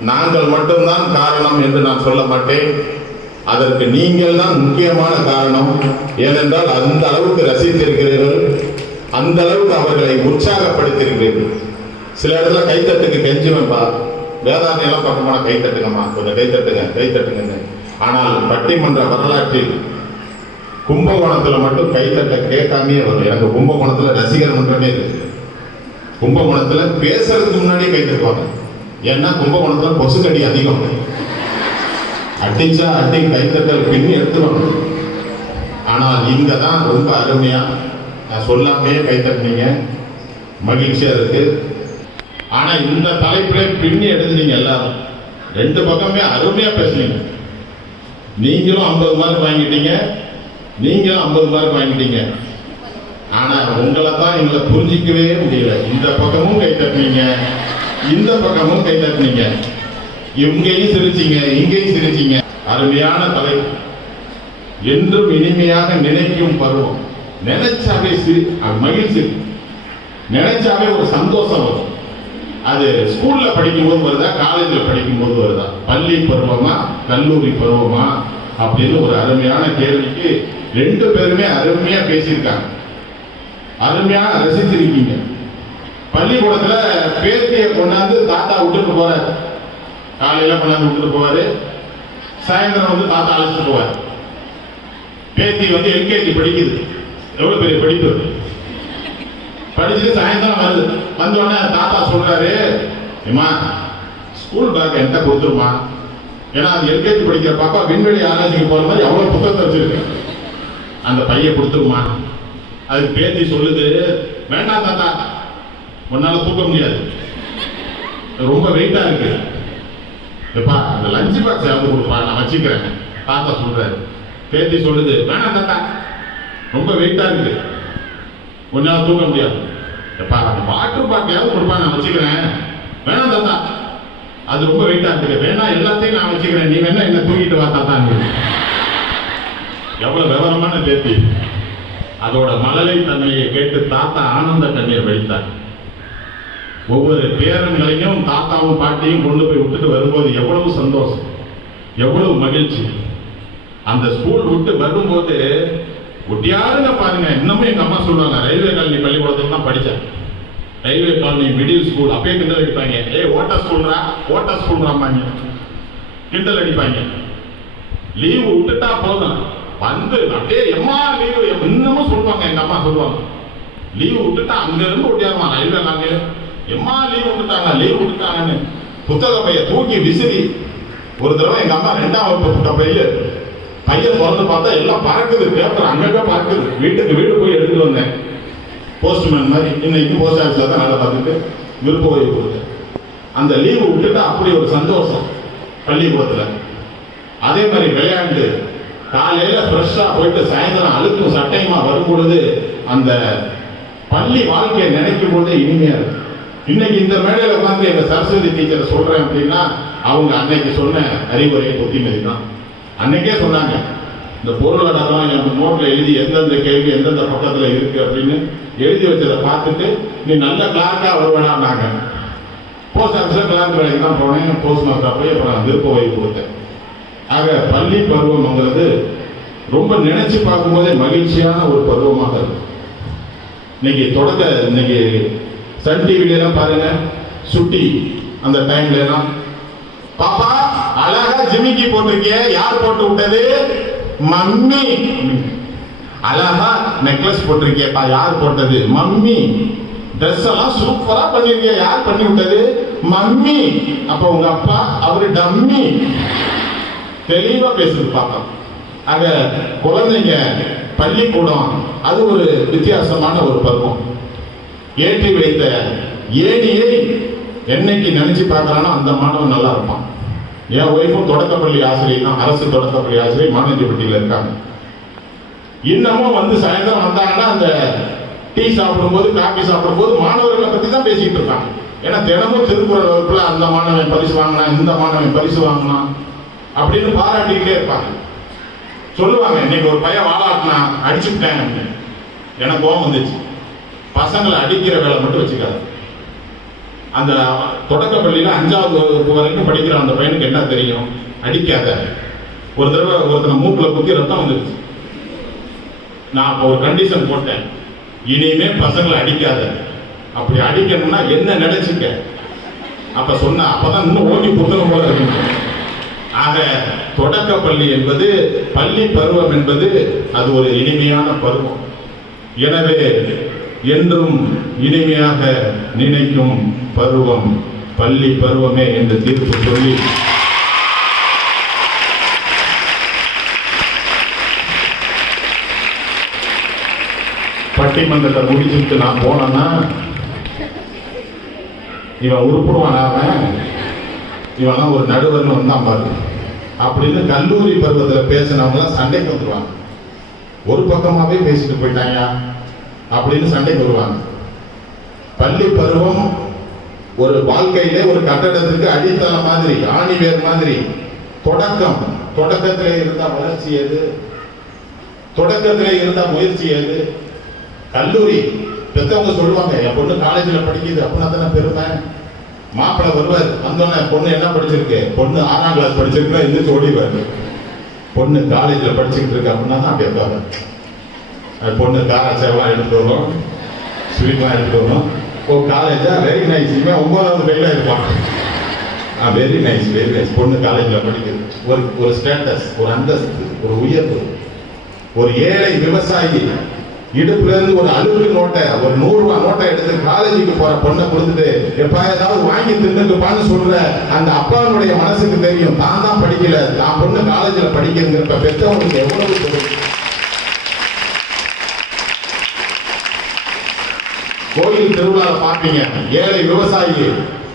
நாங்கள் மட்டும்தான் காரணம் என்று நான் சொல்ல மாட்டேன். அதற்கு நீங்கள் தான் முக்கியமான காரணம். ஏனென்றால் அந்த அளவுக்கு ரசித்திருக்கிறீர்கள், அந்த அளவுக்கு அவர்களை உற்சாகப்படுத்தியிருக்கிறீர்கள். சில இடத்துல கைத்தட்டுக்கு கெஞ்சுவேன்பா, வேதாரணி எல்லாம் பக்கமான கைத்தட்டுங்கம்மா, கொஞ்சம் கைத்தட்டுங்க. ஆனால் பட்டிமன்ற வரலாற்றில் கும்பகோணத்தில் மட்டும் கைத்தட்ட கேட்காமே வரும். எனக்கு கும்பகோணத்தில் ரசிகர் மன்றமே இருக்கு. கும்பகோணத்தில் பேசுறதுக்கு முன்னாடியே கைத்தட்டுவாங்க. ஏன்னா கும்பகோணத்தில் கொசுக்கடி அதிகம். அடிச்சா அடி கைத்தட்டல் பின்னி எடுத்துருவாங்க. ஆனால் இங்க தான் ரொம்ப அருமையா நான் சொல்லாமே கைத்தட்டினீங்க, மகிழ்ச்சியா இருக்கு. ஆனா இந்த தலைப்பிலே பின்னி எடுத்துனீங்க எல்லாரும். ரெண்டு பக்கமே அருமையா பேசுனீங்க. நீங்களும் 50 மார்க் வாங்கிட்டீங்க, நீங்களும் 50 மார்க் வாங்கிட்டீங்க. ஆனா உங்களை தான் எங்களை புரிஞ்சிக்கவே முடியல. இந்த பக்கமும் கை தட்டினீங்க, இந்த பக்கமும் கை தட்டினீங்க, இங்கேயும் சிரிச்சீங்க, இங்கேயும் சிரிச்சீங்க. அருமையான தலைப்பு. என்றும் இனிமையாக நினைக்கும் பருவம். நினைச்சாவே மகிழ்ச்சி, நினைச்சாவே ஒரு சந்தோஷம் வரும். அது ஸ்கூல்ல படிக்கும் போது வருதா, காலேஜ்ல படிக்கும் போது வருதா, பள்ளி பருவமா கல்லூரி பருவமா அப்படின்னு ஒரு அருமையான கேள்விக்கு ரெண்டு பேருமே அருமையா பேசியிருக்காங்க, அருமையா ரசிச்சிருக்கீங்க. பள்ளிக்கூடத்துல பேத்திய கொண்டாந்து தாத்தா விட்டுட்டு போறாரு. காலையில கொண்டாந்து விட்டுட்டு போவாரு, சாயந்தரம் வந்து தாத்தா அழைச்சிட்டு போவாரு. பேத்தி வந்து எல்கேஜி படிக்குது, எவ்வளவு பெரிய படிப்பு. படிச்சுட்டு சாயந்தரம் வருது. வந்தோடனே தாத்தா சொல்றாரு, ஏமா ஸ்கூல் பேக் என்கிட்ட கொடுத்துருமா, ஏன்னா அது எல்கேஜி படிக்கிற பாப்பா விண்வெளி ஆராய்ச்சிக்கு போற மாதிரி எவ்வளவு புத்தகத்தை வச்சிருக்கு, அந்த பைய கொடுத்துருமா. அதுக்கு பேத்தி சொல்லுது, வேண்டாம் தாத்தா, உன்னால தூக்க முடியாது, ரொம்ப வெயிட்டா இருக்கு, எப்பா அந்த லஞ்ச் பாக்ஸ் யாவது கொடுப்பா, நான் வச்சுக்கிறேன். தாத்தா சொல்றாரு. பேத்தி சொல்லுது, வேணாம் தாத்தா, ரொம்ப வெயிட்டா இருக்கு, உன்னால தூக்க முடியாது, எப்பா அந்த வாட்டர் பாட்டிலாவது கொடுப்பா, நான் வச்சுக்கிறேன். வேணாம் தாத்தா, அது ரொம்ப வெயிட்டா இருக்கு, வேணா எல்லாத்தையும் நான் வச்சுக்கிறேன், நீ வேணா என்ன தூக்கிட்டு வா தாத்தா. எவ்வளவு விவரமான பேத்தி. அதோட மழலை தன்மையை கேட்டு தாத்தா ஆனந்த கண்ணீர் வடித்தார். ஒவ்வொரு பேரன்களையும் தாத்தாவும் பாட்டியும் கொண்டு போய் விட்டுட்டு வரும்போது எவ்வளவு சந்தோஷம், எவ்வளவு மகிழ்ச்சி. அந்த ஸ்கூல் விட்டு வரும்போது ஒட்டியாருங்க பாருங்க. இன்னமும் எங்க அம்மா சொல்றாங்க, ரயில்வே காலனி பள்ளிக்கூடத்துல தான் படித்தேன், ரயில்வே காலனி மிடில் ஸ்கூல். அப்பயே கிண்டல் அடிப்பாங்க, ஓட்ட ஸ்கூல்றாங்க, கிண்டல் அடிப்பாங்க. லீவு விட்டுட்டா போதும் வந்து அப்படியே எம்மா லீவு, இன்னமும் சொல்லுவாங்க, எங்க அம்மா சொல்லுவாங்க, லீவு விட்டுட்டா அங்க இருந்து ஒட்டியாருமா ரயில்வே காலனியில, எம்மா லீவு விட்டுட்டாங்கன்னு புத்தக பைய தூக்கி விசிறி. ஒரு தடவை எங்க அம்மா 2ஆம் வகுப்பு புத்தக பையன் திறந்து பார்த்தா எல்லாம் பறக்குது, பேப்பர் அங்கங்க பறக்குது. வீடு போய் எடுத்துட்டு வந்தேன், போஸ்ட்மேன் மாதிரி. இன்னைக்கு போஸ்ட் ஆஃபீஸ்ல தான் வேலை பார்த்துட்டு விருப்ப ஓய்வு கொடுத்தேன். அந்த லீவு விட்டுட்டா அப்படி ஒரு சந்தோஷம் பள்ளிக்கூடத்துல. அதே மாதிரி விளையாண்டு காலையில ஃப்ரெஷ்ஷா போயிட்டு சாயந்தரம் அழுக்கும் சட்டையுமா வரும் பொழுது அந்த பள்ளி வாழ்க்கையை நினைக்கும் பொழுது இனிமையா இருக்கு. இன்னைக்கு இந்த மேடையில உட்காந்து எங்க சரஸ்வதி டீச்சரை சொல்றேன் அப்படின்னா அவங்க அன்னைக்கு சொன்ன அறிவுரை புத்திமதி தான். அன்னைக்கே சொன்னாங்க, இந்த பொருளாதாரம் என் நோட்ல எழுதி எந்தெந்த கேள்வி எந்தெந்த பக்கத்துல இருக்கு அப்படின்னு எழுதி வச்சதை பார்த்துட்டு நீ நல்ல கிளார்க்கா வருவேனாங்க. போஸ்ட் ஆஃபீஸில் கிளார்க் வேலைக்கு தான் போனேன். போஸ்ட் மாஸ்டர் போய் அப்புறம் விருப்ப ஓய்வு கொடுத்தேன். ஆக பள்ளி பருவம்ங்கிறது ரொம்ப நினைச்சு பார்க்கும்போதே மகிழ்ச்சியான ஒரு பருவமாக இருக்கும். இன்னைக்கு சன் டிவிலாம் பாருங்க, சுட்டி அந்த டைம்ல எல்லாம் பாப்பா அழகா ஜிமிக்கி போட்டிருக்கிய, யார் போட்டு விட்டது? மம்மி. அழகா நெக்லஸ் போட்டிருக்கியப்பா, யார் போட்டது? மம்மி. ட்ரெஸ் எல்லாம் சூப்பரா பண்ணிருக்கிய, யார் பண்ணி விட்டது? மம்மி. அப்ப உங்க அப்பா அவரு டம்மி. தெளிவா பேசுது பாப்பா. ஆக குழந்தைங்க பள்ளிக்கூடம் அது ஒரு வித்தியாசமான ஒரு பருவம். ஏற்றி வைத்த ஏணியை என்னைக்கு நினைச்சு பார்க்கறானோ அந்த மாணவன் நல்லா இருப்பான். என் ஒய்ஃபும் தொடக்கப்பள்ளி ஆசிரியர் தான், அரசு தொடக்கப்பள்ளி ஆசிரியர், மானந்திப்பட்டியில் இருக்காங்க. இன்னமும் வந்து சாயந்தரம் வந்தாங்கன்னா அந்த டீ சாப்பிடும்போது காஃபி சாப்பிடும்போது மாணவர்களை பத்தி தான் பேசிட்டு இருக்காங்க. ஏன்னா தினமும் திருக்குறள் வகுப்புல அந்த மாணவன் பரிசு வாங்கினா, இந்த மாணவன் பரிசு வாங்கினா அப்படின்னு பாராட்டிக்கிட்டே இருப்பாங்க. சொல்லுவாங்க, இன்னைக்கு ஒரு பையன் வாழாட்டினா அடிச்சுட்டேன், எனக்கு கோபம் வந்துச்சு. பசங்களை அடிக்கிற வேலை மட்டும் வச்சுக்காது. அந்த தொடக்க பள்ளியில 5வது வகுப்பு வரைக்கும் படிக்கிற அந்த பையனுக்கு என்ன தெரியும்? அடிக்காத. ஒரு தடவை ஒருத்தனை மூக்குல குத்தி ரத்தம் வந்துருச்சு. நான் அப்போ ஒரு கண்டிஷன் போட்டேன், இனிமே பசங்களை அடிக்காத. அப்படி அடிக்கணும்னா என்ன நினைச்சுக்க. அப்ப சொன்ன அப்பதான் இன்னும் ஓடி புத்தகம் போல இருக்கு. ஆக தொடக்க பள்ளி என்பது, பள்ளி பருவம் என்பது அது ஒரு இனிமையான பருவம். எனவே என்றும் இனிமையாக நினைக்கும் பருவம் பள்ளி பருவமே என்று தீர்ப்பு சொல்லி பட்டிமன்றத்தை முடிச்சுட்டு நான் போனேன்னா இவன் உருப்பிடுவான், இவன் ஒரு நடுவர்னு வந்தான் பாரு அப்படின்னு கல்லூரி பருவத்தில் பேசினவங்களாம் சண்டைக்கு வந்துருவாங்க. ஒரு பக்கமாவே பேசிட்டு போயிட்டாங்க அப்படின்னு சண்டைக்கு வருவாங்க. பள்ளி பருவம் ஒரு வாழ்க்கையிலே ஒரு கட்டடத்திற்கு அடித்தளம் மாதிரி, ஆணிவேர் மாதிரி. தொடக்கத்திலே இருந்தா வளர்ச்சி எது? தொடக்கத்திலே இருந்தா முயற்சி எது? கல்லூரி பெற்றவங்க சொல்லுவாங்க, என் பொண்ணு காலேஜில் படிக்குது அப்படின்னா தானே பெருமை. மாப்பிள்ளை வருவார், வந்தோடனே பொண்ணு என்ன படிச்சிருக்கு? பொண்ணு 6ஆம் கிளாஸ் படிச்சிருக்கா, எந்திரிச்சு ஓடிவாரு. பொண்ணு காலேஜில் படிச்சுக்கிட்டு இருக்கு அப்படின்னா தான் அப்படி இருக்காங்க. பொண்ணு காரா சேவலாம் எடுத்துட்டு வரும், ஸ்வீட்லாம் எடுத்துட்டு வரும். ஓ காலேஜா, வெரி நைஸ். இவன் 9வது ஃபெயிலாக இருப்பான். Very nice, very nice. பொண்ணு காலேஜில் படிக்குது. ஒரு ஸ்டேட்டஸ், ஒரு அந்தஸ்து, ஒரு உயர்வு. ஒரு ஏழை விவசாயி இடுப்புல இருந்து ஒரு அழுக்கு நோட்டை, ஒரு 100 ரூபாய் நோட்டை எடுத்து காலேஜுக்கு போற பொண்ணை கொடுத்துட்டு எப்ப ஏதாவது வாங்கி தின்னுக்குப்பான்னு சொல்ற அந்த அப்பாவுடைய மனசுக்கு தெரியும், தான் தான் படிக்கல, தான் பொண்ணு காலேஜில் படிக்கிறப்ப பெற்றவங்களுக்கு எவ்வளவு தெரியும். கோயில் திருவிழாவை பார்ப்பீங்க, ஏழை விவசாயி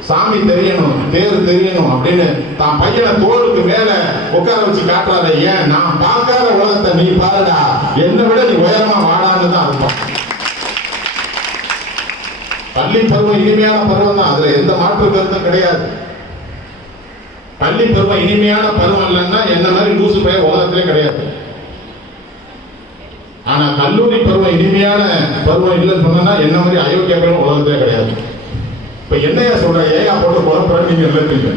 சாமி தெரியணும், தேர் தெரியணும் அப்படின்னு தான் பையனை தோளுக்கு மேல உட்கார வச்சு காட்டுறாரு. ஏன்? நான் பார்க்காத உலகத்தை நீ பாருடா, என்னை விட நீ உயரமா வாடான்னு தான் அர்த்தம். பள்ளி பருவம் இனிமையான பருவம் தான், அதுல எந்த மாற்று கருத்தும் கிடையாது. பள்ளி பருவம் இனிமையான பருவம் இல்லைன்னா என்ன மாதிரி லூசு பையன் உலகத்திலே கிடையாது. ஆனா கல்லூரி பருவம் இனிமையான பருவம் இல்லைன்னு சொன்னா என்ன மாதிரி அயோக்கிய பருவம் உலகத்திலே கிடையாது. இப்ப என்னையா சொல்ற, ஏயா போட்டு குழப்பற நீங்க நினைப்பீங்க.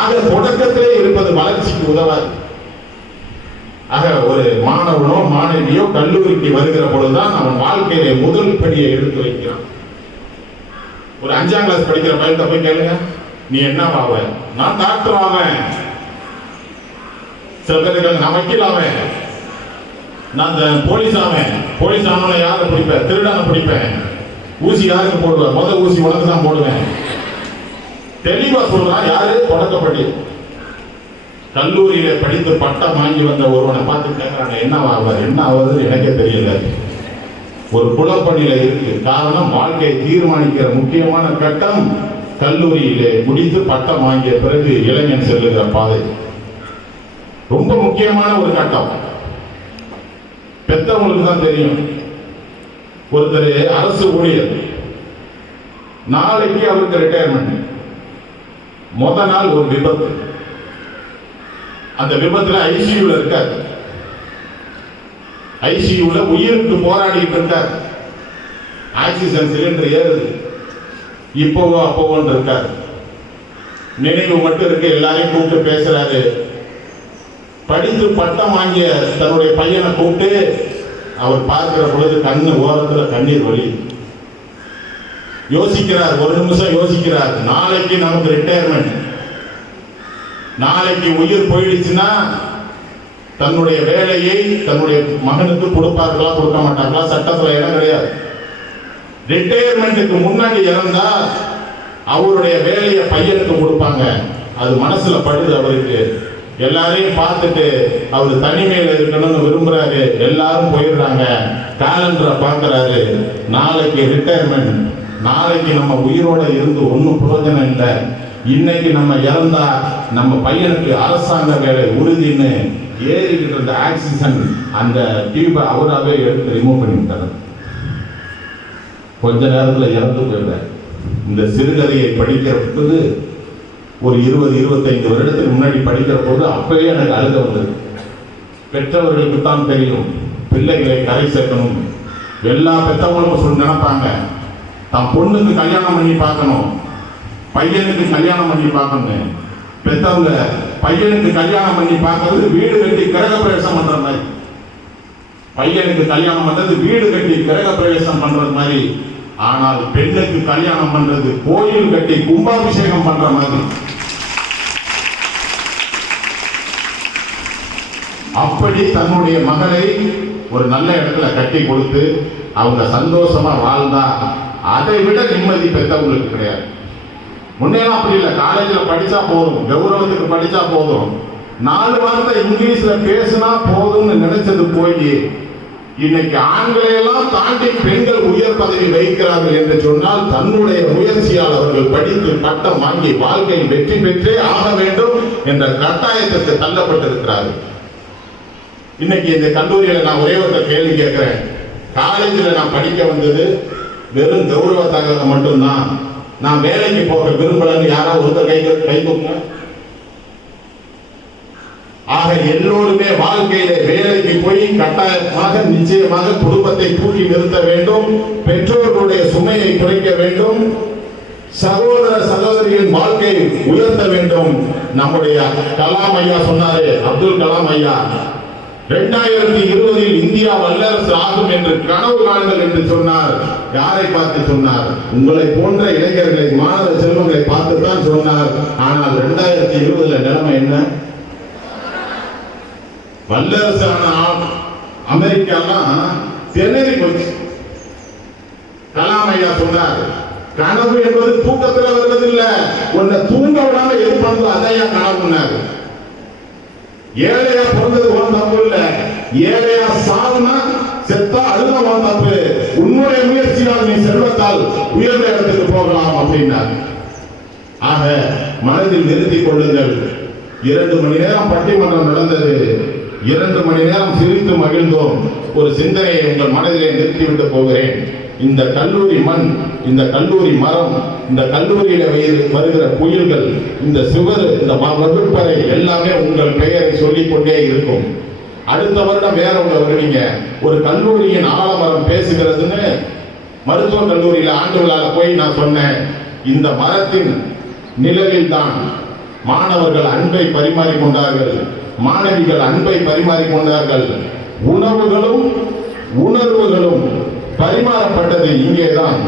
ஆக தொடக்கத்திலே இருப்பது வளர்ச்சிக்கு உதவாது. ஆக ஒரு மாணவனோ மாணவியோ கல்லூரிக்கு வருகிற பொழுதுதான் அவன் வாழ்க்கையிலே முதல் படியை எடுத்து வைக்கிறான். ஒரு 5ஆம் கிளாஸ் படிக்கிற பையன் போய் கேளுங்க, நீ என்ன ஆவ? நான் டாக்டர் ஆவேன். சில பேருக்கு நான் வக்கீல் ஆவேன், நான் போலீஸ் ஆவேன். போலீஸ் ஆனவனை யாரை பிடிப்பேன்? திருடான பிடிப்பேன். ஊசி யாருக்கு போடுவேன்? முதல் ஊசி உனக்கு தான் போடுவேன். தெளிவா சொல்றான். யாரு? தொடக்கப்பள்ளி. கல்லூரியில படித்து பட்டம் வாங்கி வந்த ஒருவனை பார்த்து கேட்கிறாங்க, என்ன ஆவார்? என்ன ஆவது எனக்கே தெரியல. ஒரு குழப்பணியில இருக்கு. காரணம், வாழ்க்கையை தீர்மானிக்கிற முக்கியமான கட்டம் கல்லூரியிலே முடித்து பட்டம் வாங்கிய பிறகு இளைஞன் செல்லுகிற பாதை ரொம்ப முக்கியமான ஒரு கட்டம். பெற்றவங்களுக்கு தான் தெரியும். ஒருத்தர் அரசு ஊழியர், நாளைக்கு அவருக்கு ரிட்டையர்மெண்ட். முத நாள் ஒரு விபத்து. அந்த விபத்துல ஐசியூல இருக்காரு. ஐசியூல உயிருக்கு போராடிட்டு இருக்கார். ஆக்சிஜன் சிலிண்டர் ஏறுது. இப்போவோ அப்போவோன்னு இருக்காரு. நினைவு மட்டும் இருக்கு, எல்லாரையும் கூப்பிட்டு பேசுறாரு. படித்து பட்டம் வாங்கிய தன்னுடைய பையனை கூப்பிட்டு அவர் பார்க்கிற பொழுது கண்ணு ஓரத்துல கண்ணீர் வழி. யோசிக்கிறார், ஒரு நிமிஷம் யோசிக்கிறார். நாளைக்கு நமக்கு ரிட்டையர்மெண்ட், நாளைக்கு உயிர் போயிடுச்சுன்னா தன்னுடைய வேலையை தன்னுடைய மகனுக்கு கொடுப்பார்களா கொடுக்க மாட்டாங்களா? சட்டத்துல இடம் கிடையாது. ரிட்டையர்மெண்ட்டுக்கு முன்னாடி இறந்தா அவருடைய வேலையை பையனுக்கு கொடுப்பாங்க. அது மனசுல படுது அவருக்கு. எல்லாரையும் பார்த்துட்டு அவர் தனிமையில இருக்கணும்னு விரும்புறாரு. எல்லாரும் போயிடுறாங்க. கேலண்டரை பார்க்கறாரு, நாளைக்கு ரிட்டையர்மெண்ட். நாளைக்கு நம்ம உயிரோட இருந்து ஒன்றும் பிரயோஜனம் இல்லை. இன்னைக்கு நம்ம இறந்தா நம்ம பையனுக்கு அரசாங்க வேலை உறுதின்னு ஏறிக்கிட்டு இருந்த ஆக்சிஜன் அந்த டியூபை அவராகவே எடுத்து ரிமூவ் பண்ணிவிட்டார். கொஞ்ச நேரத்தில் இறந்து போயிட்டார். இந்த சிறுகதையை படிக்கிற போது ஒரு 20-25 வருடத்துக்கு முன்னாடி படிக்கிற போது அப்பவே எனக்கு அழுக வந்தது. பெற்றவர்களுக்கு தான் தெரியும் பிள்ளைகளை கரை சேர்க்கணும். எல்லா பெற்றவங்களும் சொல்லி நினைப்பாங்க, தான் பொண்ணுக்கு கல்யாணம் பண்ணி பார்க்கணும், பையனுக்கு கல்யாணம் பண்ணி பார்க்கணும். பெற்றவங்க பையனுக்கு கல்யாணம் பண்ணி பார்க்கறது வீடு கட்டி கிரக பிரவேசம் பண்ற மாதிரி, பையனுக்கு கல்யாணம் பண்றது வீடு கட்டி கிரக பிரவேசம் பண்றது மாதிரி. ஆனால் பெண்ணுக்கு கல்யாணம் பண்றது கோயில் கட்டி கும்பாபிஷேகம் பண்ற மாதிரி. அப்படி தன்னுடைய மகளை ஒரு நல்ல இடத்துல கட்டி கொடுத்து அவங்க சந்தோஷமா வாழ்ந்தா அதை விட நிம்மதி பெற்றவங்களுக்கு கிடையாது. முன்னெல்லாம் அப்படி இல்லை. காலேஜில் படிச்சா போதும், கௌரவத்துக்கு படிச்சா போதும், 4 வார்த்தை இங்கிலீஷ்ல பேசினா போதும்னு நினைச்சது போய் இன்னைக்கு ஆண்களையெல்லாம் தாண்டி பெண்கள் உயர் பதவி வகிக்கிறார்கள் என்று சொன்னால் தன்னுடைய முயற்சியால் அவர்கள் படித்து பட்டம் வாங்கி வாழ்க்கையில் வெற்றி பெற்றே ஆக வேண்டும் என்ற கட்டாயத்திற்கு தள்ளப்பட்டிருக்கிறார்கள். இன்னைக்கு இந்த கல்லூரியில நான் ஒரே ஒரு கேள்வி கேட்கிறேன். காலேஜில் நான் படிக்க வந்தது வெறும் கௌரவ தகவல் மட்டும்தான், நான் வேலைக்கு போக விரும்பலன்னு யாராவது ஒருத்தர் கை தூக்குங்க. ஆக எல்லோருமே வாழ்க்கையில வேலைக்கு போய் கட்டாயமாக நிச்சயமாக குடும்பத்தை தூக்கி நிறுத்த வேண்டும், பெற்றோர்களுடைய சுமையை குறைக்க வேண்டும், சகோதர சகோதரிகளின் வாழ்க்கையை உயர்த்த வேண்டும். நம்முடைய கலாம் ஐயா சொன்னாரே, அப்துல் கலாம் ஐயா 2020 இந்தியா வல்லரசு ஆகும் என்று கனவு காணுங்கள் என்று சொன்னார். யாரை பார்த்து சொன்னார்? உங்களை போன்ற இளைஞர்களை, மாணவ செல்வங்களை பார்த்து தான் சொன்னார். ஆனால் 2020 நிலைமை என்ன? வல்லரசு ஆன அமெரிக்காலாம் திணறி போச்சு. கலாம் ஐயா சொன்னார், கனவு என்பது தூக்கத்தில் வருவதில்லை, உன்னை தூங்க விடாம எது பண்ணுறது அதையா கனவுன்னாரு. ஏழையா பிறந்தது ஒரு தப்பு இல்லை, ஏழையா சாவுனா செத்தா அதுதான் ஒரு தப்பு. உன்னுடைய முயற்சியால் நீ செல்வத்தால் உயர்ந்த இடத்துக்கு போகலாம் அப்படின்னார். ஆக மனதில் நிறுத்திக் கொள்ளுங்கள். 2 மணி நேரம் பட்டிமன்றம் நடந்தது, 2 மணி நேரம் சிரித்து மகிழ்ந்தோம். ஒரு சிந்தனையை உங்கள் மனதிலே நிறுத்திவிட்டு போகிறேன். இந்த கல்லூரி மண், இந்த கல்லூரி மரம், இந்த கல்லூரியில வருகிற குயில்கள், இந்த சுவர், இந்த வகுப்பறை எல்லாமே உங்கள் பெயரை சொல்லிக் கொண்டே இருக்கும். அடுத்த வருடம் வேற உங்க வருவீங்க. ஒரு கல்லூரியின் ஆலமரம் பேசுகிறதுன்னு மருத்துவக் கல்லூரியில ஆண்டு விழால போய் நான் சொன்னேன். இந்த மரத்தின் நிழலில் தான் மாணவர்கள் அன்பை பரிமாறிக்கொண்டார்கள், மாணவிகள் அன்பை பரிமாறிக்கொண்டார்கள், உணவுகளும் உணர்வுகளும் பரிமாறப்பட்டது இங்கேதான்.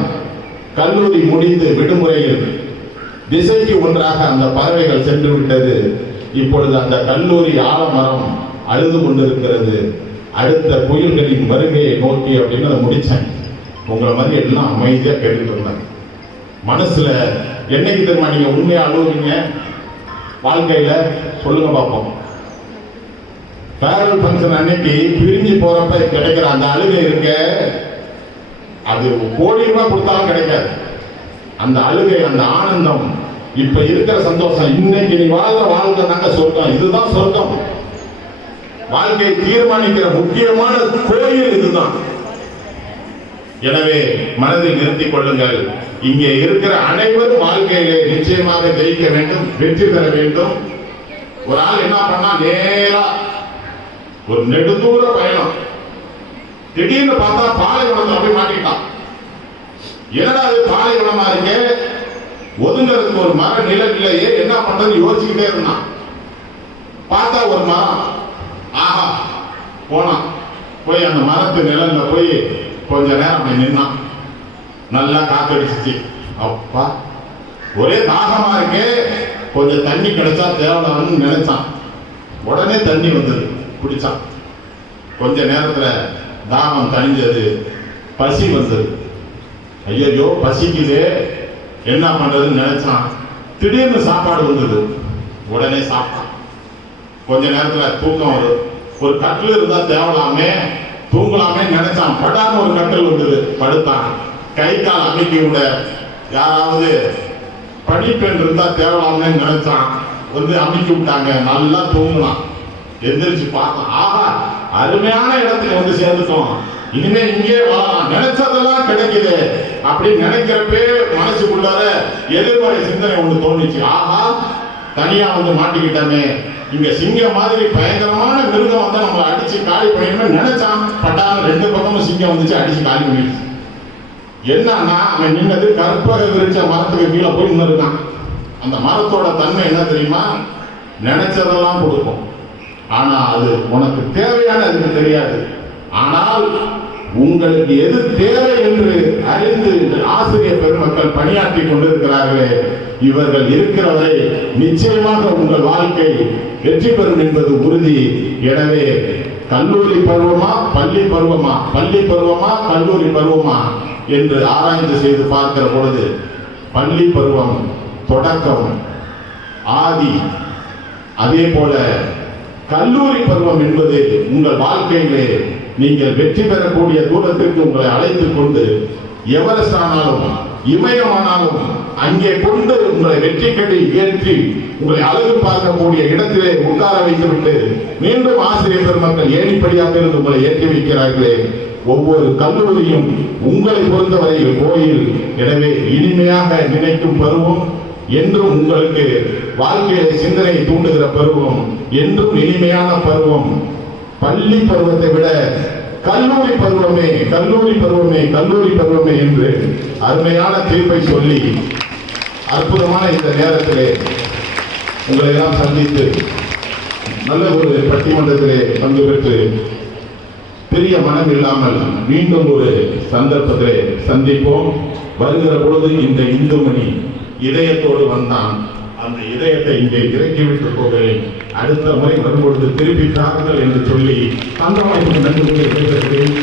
கல்லூரி முடிந்து விடுமுறையில் திசைக்கு ஒன்றாக அந்த பறவைகள் சென்று விட்டது. இப்பொழுது அந்த கல்லூரி ஆலமரம் அழுது கொண்டிருக்கிறது. அடுத்த புயல்களின் வருகையை நோக்கி அப்படின்னு அதை முடிச்சேன். உங்களை மாதிரி எல்லாம் அமைதியா கேட்டுட்டு இருந்தேன். மனசுல என்னைக்கு தெரியுமா நீங்க உண்மையா அழுவுறீங்க வாழ்க்கையில? சொல்லுங்க பார்ப்போம். ஃபேர்வெல் ஃபங்க்ஷன் அன்னைக்கு பிரிஞ்சு போறப்ப கிடைக்கிற அந்த அழுகை இருக்க, அது கோடி ரூபாய் கொடுத்தாலும் கிடைக்காது. அந்த அழுகை, அந்த ஆனந்தம், இப்ப இருக்கிற சந்தோஷம், இன்னைக்கு நீ வாழ்ற வாழ்க்கை தாங்க சொர்க்கம். இதுதான் சொர்க்கம். வாழ்க்கையை தீர்மானிக்கிற முக்கியமான கோயில் இதுதான். எனவே மனதில் நிறுத்திக் கொள்ளுங்கள். இங்கே இருக்கிற அனைவரும் வாழ்க்கையிலே நிச்சயமாக ஜெயிக்க வேண்டும், வெற்றி பெற வேண்டும். ஒரு ஆள் என்ன பண்ணா, நேரா ஒரு நெடுதூர பயணம், திடீர்னு பார்த்தா பாலைவனத்துல போய் மாட்டிட்டான். என்னடா அது பாலைவனமா இருக்கு, ஒதுங்கிறதுக்கு ஒரு மரம் நிழல் இல்லையே, என்ன பண்றது யோசிச்சுக்கிட்டே இருந்தான். பார்த்தா ஒரு மரம், ஆஹா போனான். போய் அந்த மரத்து நிழல்ல போய் கொஞ்ச நேரம் அப்படி நின்னான். நல்லா காத்தடிச்சிச்சு. அப்பா ஒரே தாகமா இருக்கே, கொஞ்சம் தண்ணி கிடைச்சா தேவலான்னு நினைச்சான். உடனே தண்ணி வந்தது, குடிச்சான். கொஞ்ச நேரத்துல தாகம் தணிஞ்சது, பசி வந்தது. ஐயோ பசிக்குதே, என்ன பண்றதுன்னு நினைச்சான். திடீர்னு சாப்பாடு வந்தது, உடனே சாப்பிட்டான். கொஞ்ச நேரத்துல தூக்கம் வரும். ஒரு கட்டில் இருந்தா தேவலாமே, தூங்கலாமே நினைச்சான். படான்னு ஒரு கட்டில் வந்தது, படுத்தான். கை கால் அமைக்கி விட யாராவது படிப்பெண் இருந்தா தேவலாமே நினைச்சான். வந்து அமைக்கி விட்டாங்க, நல்லா தூங்கலாம். எந்திரிச்சு பார்த்தான், ஆஹா அருமையான இடத்துக்கு வந்து சேர்ந்துட்டோம், இனிமே இங்கே வாழலாம், நினைச்சதெல்லாம் கிடைக்குது அப்படின்னு நினைக்கிறப்பே மனசுக்குள்ளார எதிர்மறை சிந்தனை ஒண்ணு தோணுச்சு. ஆஹா தனியா வந்து மாட்டிக்கிட்டாமே, இங்க சிங்கம் மாதிரி பயங்கரமான மிருகம் வந்து நம்மளை அடிச்சு காலி பண்ணிடணும்னு நினைச்சான். பட்டாலும் ரெண்டு பக்கமும் சிங்கம் வந்துச்சு, அடிச்சு காலி பண்ணிடுச்சு. என்னன்னா அவன் நின்னது கற்பக விரிச்ச மரத்துக்கு கீழே போய் நின்று இருக்கான். அந்த மரத்தோட தன்மை என்ன தெரியுமா? நினைச்சதெல்லாம் கொடுக்கும், ஆனா அது உனக்கு தேவையான அதுக்கு தெரியாது. ஆனால் உங்களுக்கு எது தேவை என்று அறிந்து ஆசிரியர் பெருமக்கள் பணியாற்றி கொண்டிருக்கிறார்களே, இவர்கள் இருக்கிறவரை நிச்சயமாக உங்கள் வாழ்க்கை வெற்றி பெறும் என்பது உறுதி. எனவே கல்லூரி பருவமா பள்ளி பருவமா, பள்ளி பருவமா கல்லூரி பருவமா என்று ஆராய்ந்து செய்து பார்க்கிற பொழுது பள்ளி பருவம் தொடக்கம் ஆதி, அதே போல கல்லூரி பருவம் என்பது உங்கள் வாழ்க்கையிலே நீங்கள் வெற்றி பெறக்கூடிய தூரத்திற்கு உங்களை அழைத்துக் கொண்டு எவரெஸ்ட் ஆனாலும் இமயமானாலும் அங்கே கொண்டு உங்களை வெற்றி கட்டி ஏற்றி உங்களை அழகு பார்க்கக்கூடிய இடத்திலே உட்கார வைத்துவிட்டு மீண்டும் ஆசிரியர் பெருமக்கள் ஏணிப்படியாக இருந்து உங்களை ஏற்றி வைக்கிறார்களே, ஒவ்வொரு கல்லூரியும் உங்களை பொறுத்தவரையில் கோயில். எனவே இனிமையாக நினைக்கும் பருவம் என்றும் உங்களுக்கு வாழ்க்கையை சிந்தனை தூண்டுகிற பருவம், என்றும் இனிமையான பருவம். பள்ளி பருவத்தை விட கல்லூரி பருவமே, கல்லூரி பருவமே, கல்லூரி பருவமே என்று அருமையான தீர்ப்பை சொல்லி அற்புதமான இந்த நேரத்திலே உங்களை எல்லாம் சந்தித்து நல்ல ஒரு பட்டிமன்றத்திலே பங்கு பெற்று பெரிய மனம் இல்லாமல் மீண்டும் ஒரு சந்தர்ப்பத்திலே சந்திப்போம். வருகிற பொழுது இந்த இந்துமணி இதயத்தோடு வந்தான், அந்த இதயத்தை இங்கே இறக்கிவிட்டு போகிறேன். அடுத்த முறை வரும்பொழுது திருப்பி தாக்குதல் என்று சொல்லி அந்த வாய்ப்புக்கு நன்றி பேசுகிறேன்.